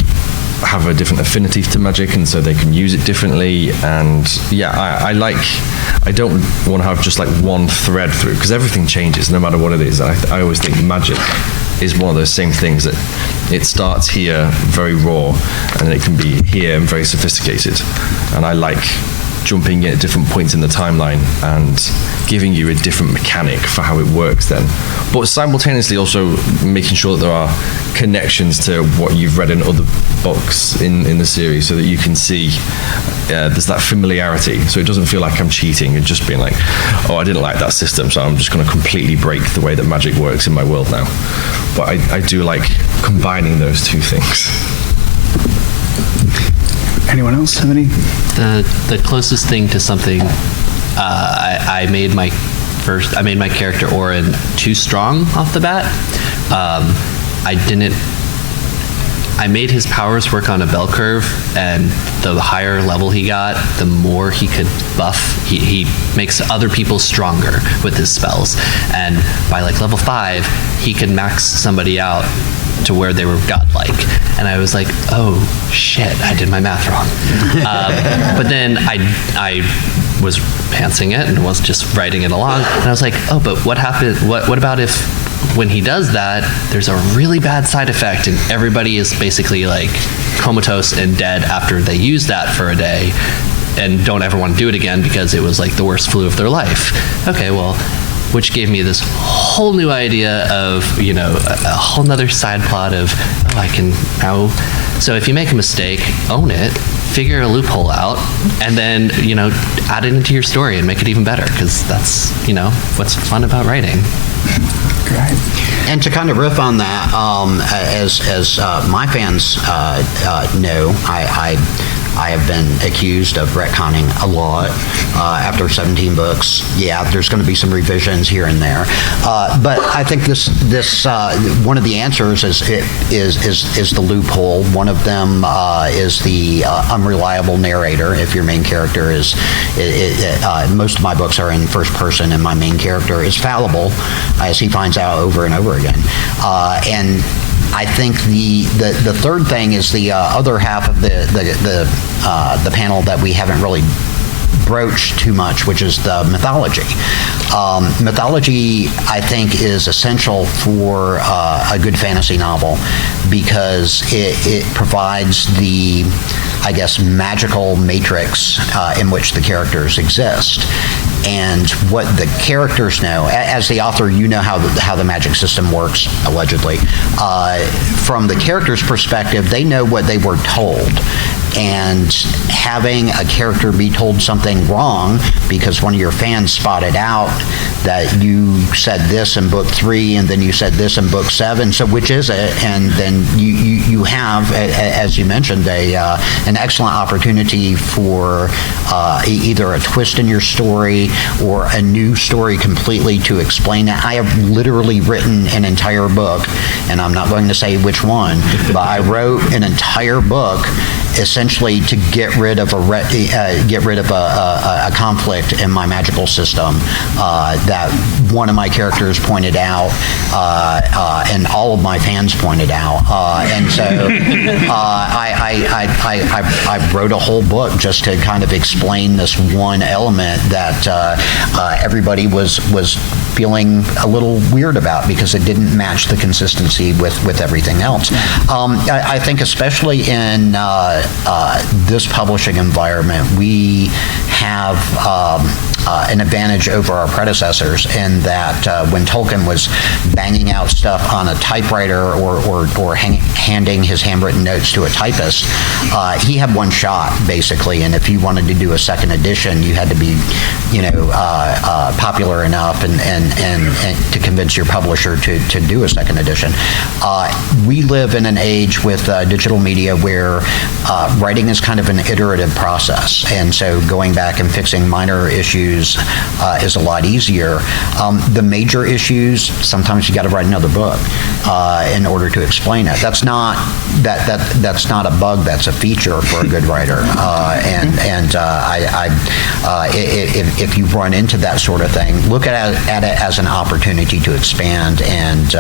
have a different affinity to magic, and so they can use it differently. And I don't want to have just one thread through, because everything changes no matter what it is. I always think magic is one of those same things, that it starts here very raw and it can be here and very sophisticated. And I like jumping in at different points in the timeline and giving you a different mechanic for how it works then. But simultaneously also making sure that there are connections to what you've read in other books in the series, so that you can see there's that familiarity. So it doesn't feel like I'm cheating and just being like, oh, I didn't like that system, so I'm just going to completely break the way that magic works in my world now. But I do like combining those two things. Anyone else have any? The closest thing to something, I made my character Orin too strong off the bat. I made his powers work on a bell curve, and the higher level he got, the more he could buff. He makes other people stronger with his spells, and by level 5, he can max somebody out to where they were godlike. And I was like, oh shit, I did my math wrong. But then I was pantsing it and was just writing it along, and I was like, oh, but what happened? What about if when he does that, there's a really bad side effect and everybody is basically comatose and dead after they use that for a day and don't ever want to do it again because it was the worst flu of their life. Okay, well, which gave me this whole new idea of, you know, a whole nother side plot of, oh, I can now. So if you make a mistake, own it, figure a loophole out, and then, you know, add it into your story and make it even better, because that's, you know, what's fun about writing. Great. And to kind of riff on that, as my fans know, I have been accused of retconning a lot. After 17 books, yeah, there's going to be some revisions here and there. But I think this one of the answers is the loophole. One of them is the unreliable narrator. If your main character is, most of my books are in first person, and my main character is fallible, as he finds out over and over again. And I think the third thing is the other half of the panel that we haven't really broached too much, which is the mythology. Mythology, I think, is essential for a good fantasy novel, because it provides the, I guess, magical matrix in which the characters exist. And what the characters know, as the author, you know how the magic system works, allegedly. From the character's perspective, they know what they were told. And having a character be told something wrong because one of your fans spotted out that you said this in book 3 and then you said this in book 7, so which is it? And then you have, as you mentioned, an excellent opportunity for either a twist in your story or a new story completely to explain it. I have literally written an entire book, and I'm not going to say which one, but I wrote an entire book essentially to get rid of a conflict in my magical system that one of my characters pointed out, and all of my fans pointed out, and so I wrote a whole book just to kind of explain this one element that everybody was feeling a little weird about, because it didn't match the consistency with everything else. I think especially in this publishing environment, we have an advantage over our predecessors in that when Tolkien was banging out stuff on a typewriter or handing his handwritten notes to a typist, he had one shot, basically, and if you wanted to do a second edition, you had to be, popular enough and to convince your publisher to do a second edition. We live in an age with digital media where writing is kind of an iterative process, and so going back and fixing minor issues is a lot easier. The major issues, sometimes you got to write another book in order to explain it. That's not a bug. That's a feature for a good writer. If you run into that sort of thing, look at it as an opportunity to expand and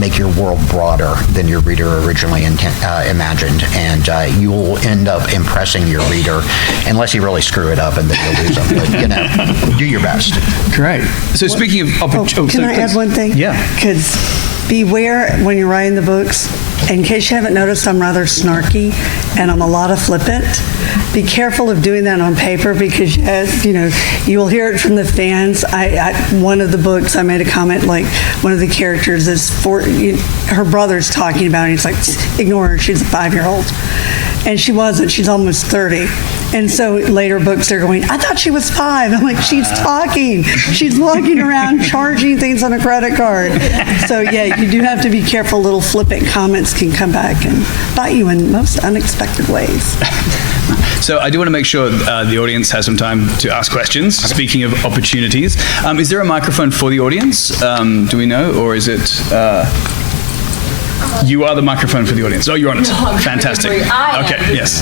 make your world broader than your reader originally imagined, and you'll end up impressing your reader, unless you really screw it up and then you'll lose them. But, do your best. Great. So speaking of can I add one thing? Yeah. Because beware when you're writing the books, in case you haven't noticed, I'm rather snarky and I'm a lot of flippant. Be careful of doing that on paper, because you will hear it from the fans. One of the books, I made a comment like one of the characters is her brother's talking about it, and he's like, ignore her, she's a 5-year-old. And she wasn't, she's almost 30. And so later books are going, I thought she was 5. I'm like, she's talking. She's walking around charging things on a credit card. So yeah, you do have to be careful. Little flippant comments can come back and bite you in most unexpected ways. So I do want to make sure the audience has some time to ask questions. Speaking of opportunities, is there a microphone for the audience? Do we know, or is it... You are the microphone for the audience. Oh, you're on it. No, fantastic. Okay, yes.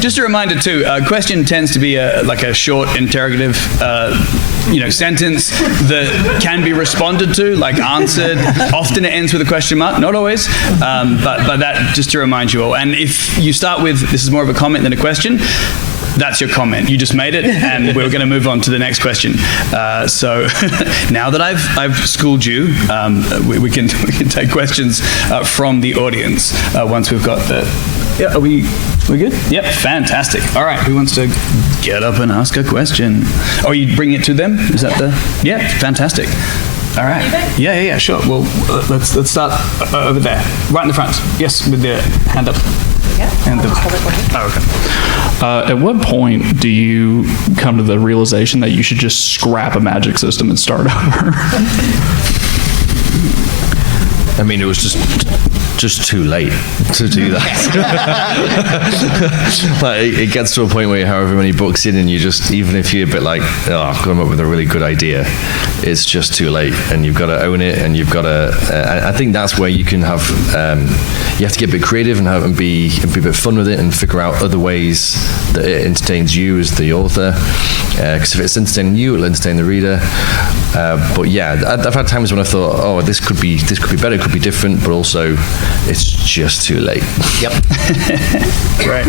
Just a reminder too, a question tends to be like a short interrogative sentence that can be responded to, like answered. Often it ends with a question mark, not always, but that just to remind you all. And if you start with, this is more of a comment than a question, that's your comment. You just made it, and we're going to move on to the next question. So now that I've schooled you, we can take questions from the audience once we've got the. Yeah, are we We good? Yep, fantastic. All right, who wants to get up and ask a question? Oh, you bring it to them? Is that the? Yeah, fantastic. All right. Yeah, sure. Well, let's start over there, right in the front. Yes, with the hand up. And At what point do you come to the realization that you should just scrap a magic system and start over? I mean, it was just too late to do that. Like, it gets to a point where you're however many books in, and you just, even if you're a bit like, oh, I've come up with a really good idea, it's just too late, and you've got to own it, and you've got to. I think that's where you can have. You have to get a bit creative and be a bit fun with it, and figure out other ways that it entertains you as the author. Because if it's entertaining you, it'll entertain the reader. But yeah, I've had times when I thought, oh, this could be better, it could be different, but also it's just too late. Yep. Right.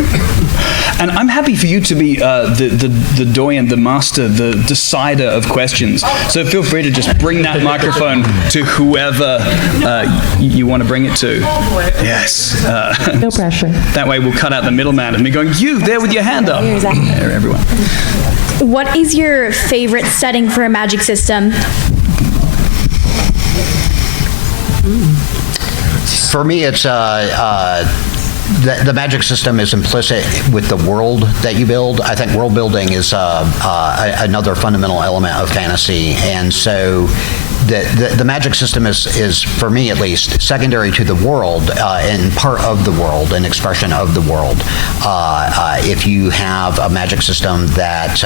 And I'm happy for you to be the doyen, the master, the decider of questions. So feel free to just bring that microphone to whoever you want to bring it to. Yes. No pressure. That way we'll cut out the middleman and be going, you there with your hand up. Exactly. There, everyone. What is your favorite setting for a magic system? For me, it's the magic system is implicit with the world that you build. I think world building is another fundamental element of fantasy, and so the magic system is, for me at least, secondary to the world and part of the world, an expression of the world. If you have a magic system that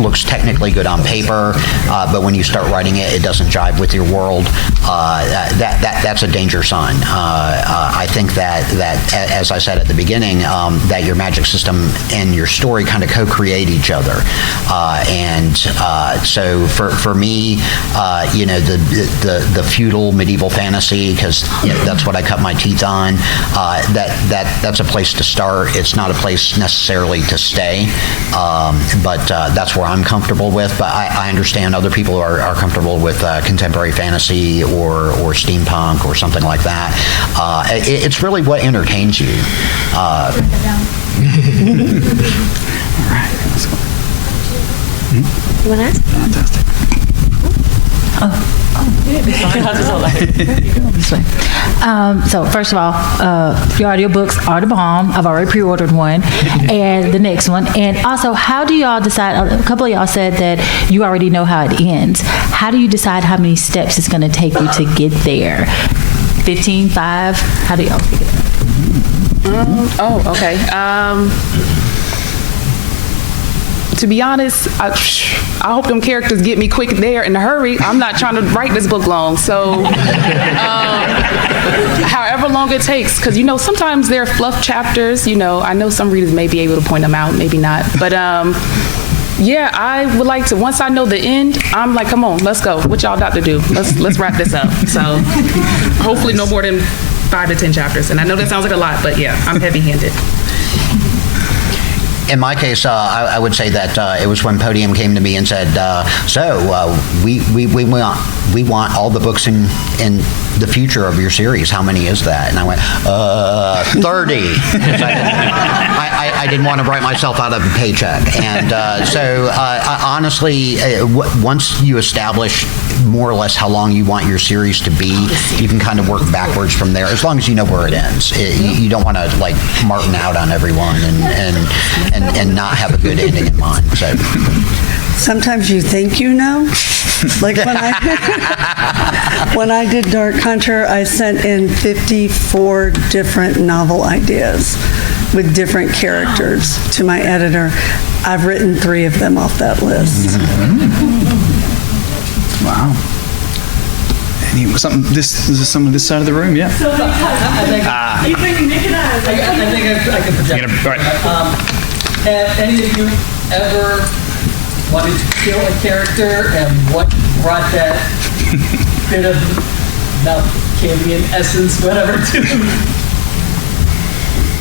looks technically good on paper, but when you start writing it, it doesn't jive with your world, that's a danger sign. I think that as I said at the beginning, that your magic system and your story kind of co-create each other, and so for me, the feudal medieval fantasy, because that's what I cut my teeth on. That's a place to start. It's not a place necessarily to stay, but that's where I'm comfortable with. But I understand other people are comfortable with contemporary fantasy or steampunk or something like that. It's really what entertains you. All right, let's go. You want to ask? Fantastic. So first of all, your audiobooks are the bomb. I've already pre-ordered one and the next one. And also, how do y'all decide? A couple of y'all said that you already know how it ends. How do you decide how many steps it's going to take you to get there? 15, 5? How do y'all figure that? Okay. To be honest, I hope them characters get me quick there in a hurry. I'm not trying to write this book long. So however long it takes, because, sometimes there are fluff chapters. I know some readers may be able to point them out, maybe not. But yeah, I would like to, once I know the end, I'm like, come on, let's go. What y'all got to do? Let's wrap this up. So hopefully no more than 5 to 10 chapters. And I know that sounds like a lot, but yeah, I'm heavy-handed. In my case, I would say that it was when Podium came to me and said, we want all the books in the future of your series. How many is that? And I went, 30. I didn't want to write myself out of a paycheck. And so honestly, once you establish more or less how long you want your series to be, you can kind of work backwards from there, as long as you know where it ends. You don't want to like Martin out on everyone and not have a good ending in mind. So Sometimes you think you know. Like when I did Dark Hunter, I sent in 54 different novel ideas with different characters to my editor. I've written 3 of them off that list. Wow. Something this this side of the room, yeah. So many times. I think Nick and I can project. All right. Have any of you ever wanted to kill a character, and what brought that bit of Malkavian essence, whatever, to?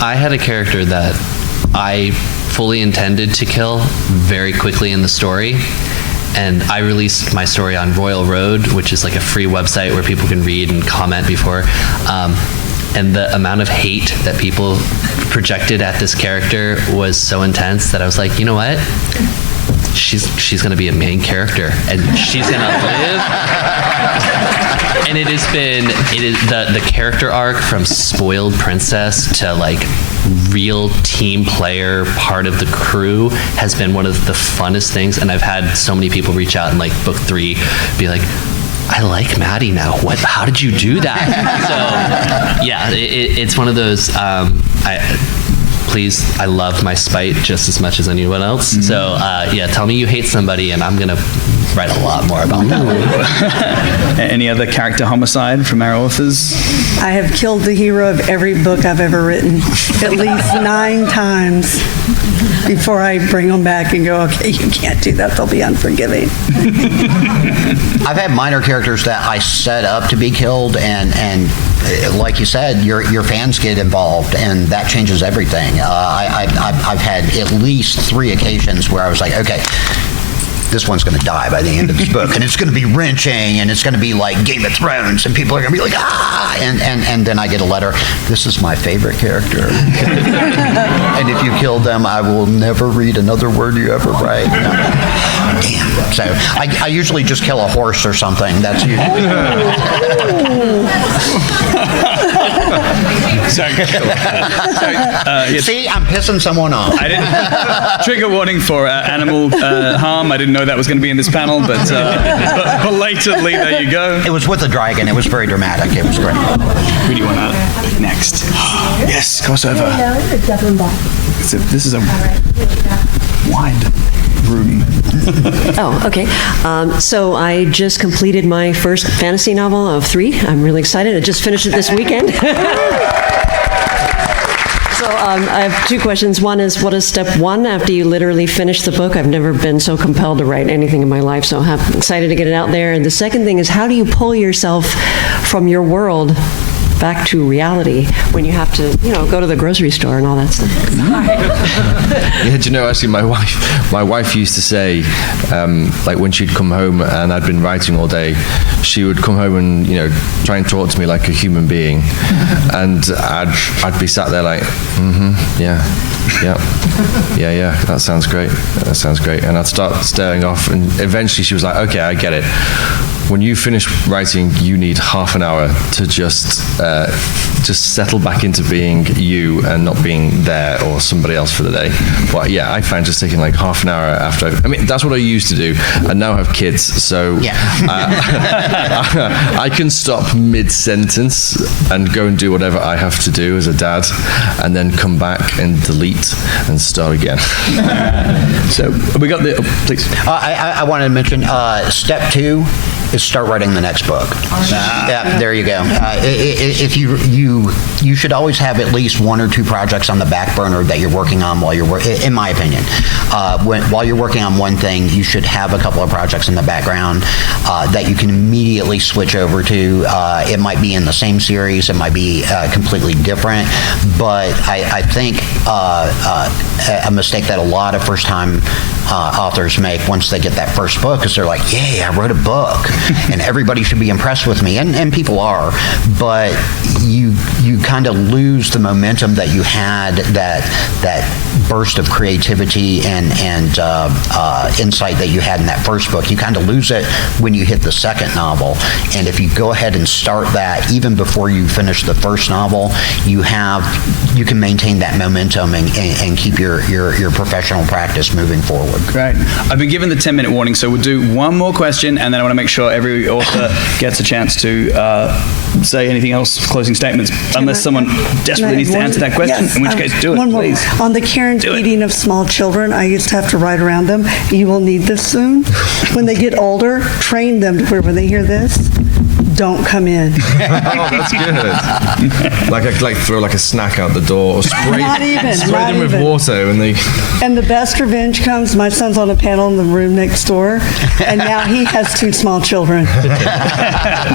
I had a character that I fully intended to kill very quickly in the story. And I released my story on Royal Road, which is like a free website where people can read and comment before. and the amount of hate that people projected at this character was so intense that I was like, you know what? She's going to be a main character, and she's going to live. And it is the character arc from spoiled princess to like real team player, part of the crew, has been one of the funnest things. And I've had so many people reach out in like book 3 be like, I like Maddie now. How did you do that? So yeah, it's one of those, please, I love my spite just as much as anyone else. So yeah, tell me you hate somebody and I'm gonna write a lot more about that. Any other character homicide from our authors? I have killed the hero of every book I've ever written at least 9 times before I bring them back and go, okay, you can't do that. They'll be unforgiving. I've had minor characters that I set up to be killed, and like you said, your fans get involved, and that changes everything. I've had at least 3 occasions where I was like, okay, this one's going to die by the end of this book, and it's going to be wrenching, and it's going to be like Game of Thrones, and people are going to be like, ah, and then I get a letter, this is my favorite character. And if you kill them, I will never read another word you ever write. Damn. So I usually just kill a horse or something. That's usually. See, I'm pissing someone off. I didn't. Trigger warning for animal harm. I didn't know that was going to be in this panel, but belatedly, there you go. It was with a dragon. It was very dramatic. It was great. Who do you want next? Yes, crossover. This is a wide room. Oh, okay. So I just completed my first fantasy novel of 3. I'm really excited. I just finished it this weekend. So I have 2 questions. One is, what is step 1 after you literally finish the book? I've never been so compelled to write anything in my life, so I'm excited to get it out there. And the second thing is, how do you pull yourself from your world back to reality when you have to, go to the grocery store and all that stuff? Yeah, do you know, actually, my wife used to say, like when she'd come home and I'd been writing all day, she would come home and, try and talk to me like a human being. And I'd be sat there like, yeah, that sounds great. That sounds great. And I'd start staring off, and eventually she was like, okay, I get it. When you finish writing, you need half an hour to just settle back into being you and not being there or somebody else for the day. But yeah, I find just taking like half an hour after that's what I used to do. I now have kids, so I can stop mid-sentence and go and do whatever I have to do as a dad, and then come back and delete and start again. So we got the, please. I wanted to mention step 2 is start writing the next book. Yeah, there you go. If you should always have at least 1 or 2 projects on the back burner that you're working on while you're working. In my opinion, while you're working on one thing, you should have a couple of projects in the background that you can immediately switch over to. It might be in the same series, it might be completely different, but I think a mistake that a lot of first-time authors make once they get that first book is they're like, yay, I wrote a book, and everybody should be impressed with me, and people are, but you kind of lose the momentum that you had, that burst of creativity and insight that you had in that first book. You kind of lose it when you hit the second novel, and if you go ahead and start that even before you finish the first novel, you can maintain that momentum and keep your professional practice moving forward. Great. I've been given the 10-minute warning, so we'll do one more question, and then I want to make sure every author gets a chance to say anything else, closing statements, unless someone desperately needs to answer that question, in which case, do it, please. On the care and feeding of small children, I used to have to write around them, you will need this soon. When they get older, train them to where when they hear this, don't come in. Oh, that's good. like throw like a snack out the door, or spray them with water when they. And the best revenge comes. My son's on a panel in the room next door, and now he has 2 small children.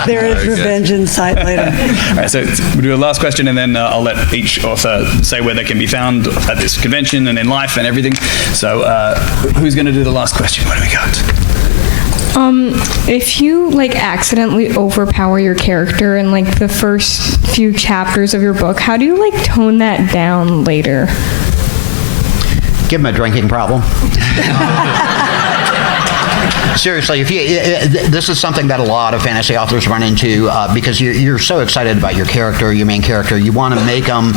There is revenge in sight later. All right, so we'll do a last question, and then I'll let each author say where they can be found at this convention and in life and everything. So who's going to do the last question? What do we got? If you like accidentally overpower your character in like the first few chapters of your book, how do you like tone that down later? Give him a drinking problem. Seriously, this is something that a lot of fantasy authors run into because you're so excited about your character, your main character. You want to make them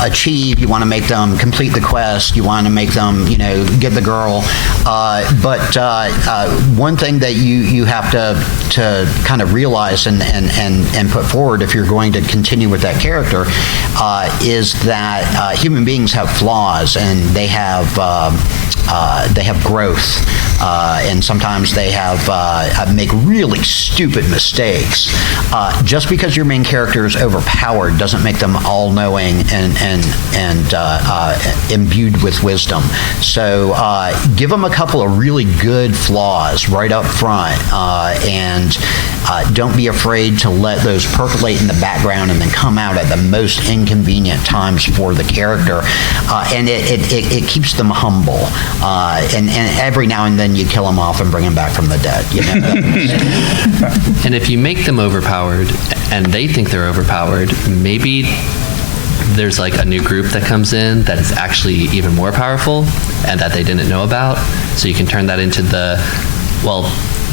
achieve. You want to make them complete the quest. You want to make them, get the girl. But one thing that you have to kind of realize and put forward if you're going to continue with that character is that human beings have flaws and they have growth. And sometimes they make really stupid mistakes. Just because your main character is overpowered doesn't make them all-knowing and imbued with wisdom. So give them a couple of really good flaws right up front, and don't be afraid to let those percolate in the background and then come out at the most inconvenient times for the character. And it keeps them humble. And every now and then you kill them off and bring them back from the dead. And if you make them overpowered and they think they're overpowered, maybe there's like a new group that comes in that is actually even more powerful and that they didn't know about. So you can turn that into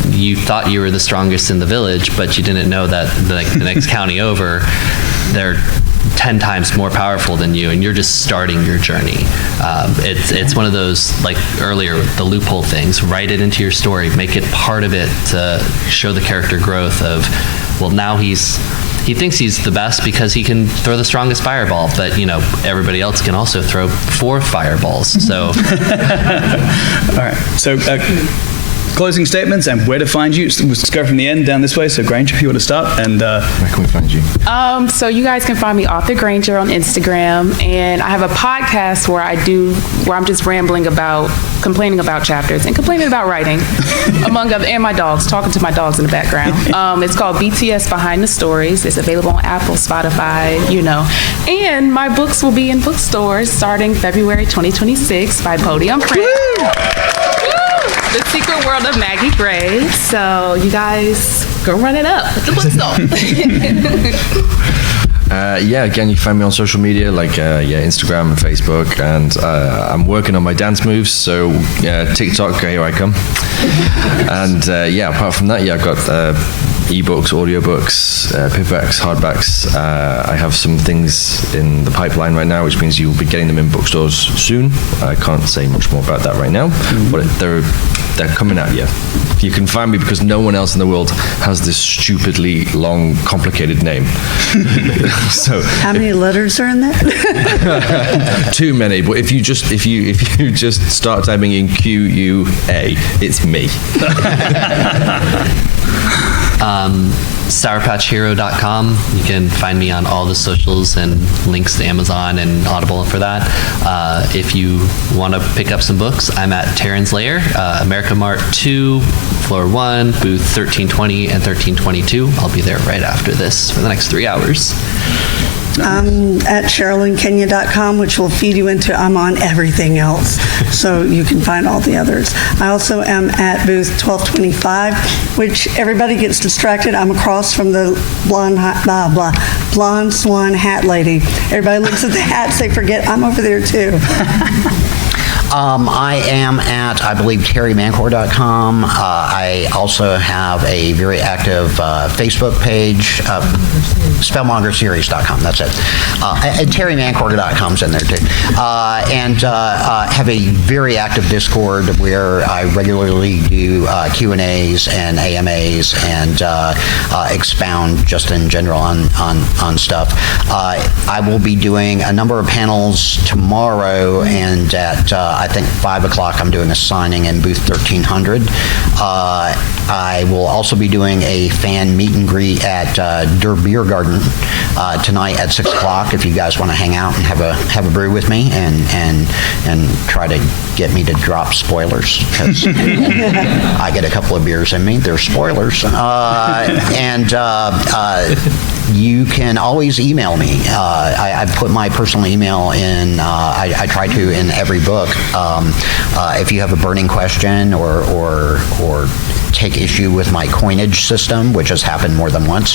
you thought you were the strongest in the village, but you didn't know that the next county over, they're 10 times more powerful than you, and you're just starting your journey. It's one of those, like earlier, the loophole things. Write it into your story. Make it part of it to show the character growth of, now he thinks he's the best because he can throw the strongest fireball, but everybody else can also throw 4 fireballs. So, all right. So. Closing statements and where to find you. Let's go from the end down this way. So Granger, if you want to start, and where can we find you? So you guys can find me Author Granger on Instagram, and I have a podcast where I'm just complaining about chapters and complaining about writing, among other, and my dogs, talking to my dogs in the background. It's called BTS Behind the Stories. It's available on Apple, Spotify, and my books will be in bookstores starting February 2026 by Podium Print. The Secret World of Maggie Gray. So you guys go run it up at the bookstore. Again, you can find me on social media like Instagram and Facebook, and I'm working on my dance moves, so TikTok, here I come. And apart from that, I've got ebooks, audiobooks, paperbacks, hardbacks. I have some things in the pipeline right now, which means you will be getting them in bookstores soon. I can't say much more about that right now, but they're coming at you. You can find me because no one else in the world has this stupidly long, complicated name. So how many letters are in that? Too many. But if you just start typing in QUA, it's me. SourPatchHero.com. You can find me on all the socials and links to Amazon and Audible for that. If you want to pick up some books, I'm at Terran's Lair, America Mart 2, Floor 1, booth 1320 and 1322. I'll be there right after this for the next 3 hours. I'm at SherylynKenya.com, which will feed you into I'm on everything else, so you can find all the others. I also am at booth 1225, which everybody gets distracted. I'm across from the blonde swan hat lady. Everybody looks at the hats, they forget I'm over there too. I am at, I believe, terrymancor.com. I also have a very active Facebook page, spellmongerseries.com, that's it. And terrymancor.com's in there too. And have a very active Discord where I regularly do Q&As and AMAs and expound just in general on stuff. I will be doing a number of panels tomorrow, and at I think 5 o'clock I'm doing a signing in booth 1300. I will also be doing a fan meet and greet at Der Beer Garden tonight at 6 o'clock if you guys want to hang out and have a brew with me and try to get me to drop spoilers, because I get a couple of beers in me. They're spoilers. You can always email me. I put my personal email in, I try to in every book. If you have a burning question or take issue with my coinage system, which has happened more than once,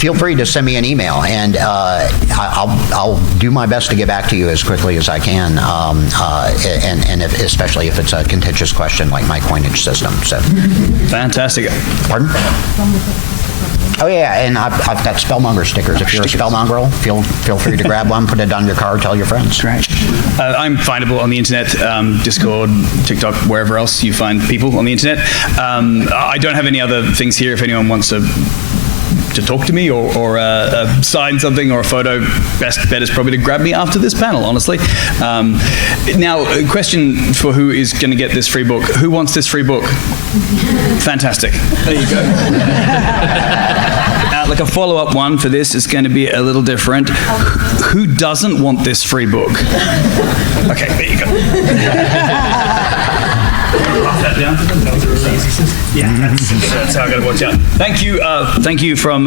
feel free to send me an email, and I'll do my best to get back to you as quickly as I can, and especially if it's a contentious question like my coinage system. So, fantastic. Pardon? Oh yeah, and I've got Spellmonger stickers. If you're a Spellmonger, feel free to grab one, put it on your car, tell your friends. Great. I'm findable on the internet, Discord, TikTok, wherever else you find people on the internet. I don't have any other things here. If anyone wants to talk to me or sign something or a photo, best bet is probably to grab me after this panel, honestly. Now, a question for who is going to get this free book. Who wants this free book? Fantastic. There you go. Like a follow-up one for this is going to be a little different. Who doesn't want this free book? Okay, there you go. Pass that down to them. Yeah, that's how I got to watch out. Thank you from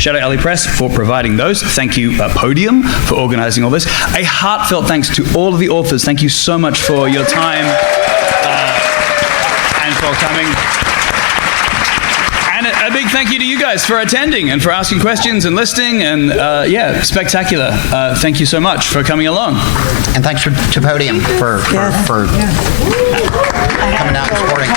Shadow Alley Press for providing those. Thank you, Podium, for organizing all this. A heartfelt thanks to all of the authors. Thank you so much for your time and for coming. And a big thank you to you guys for attending and for asking questions and listening. And spectacular. Thank you so much for coming along. And thanks to Podium for coming out and supporting.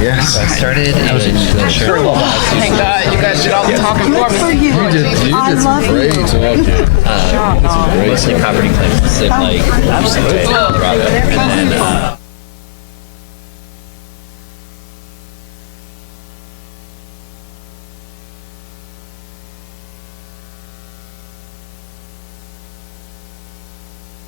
Yes. I started. I was Thank God you guys did all the talking for me. You did some great talking. Mostly property claims, like, and then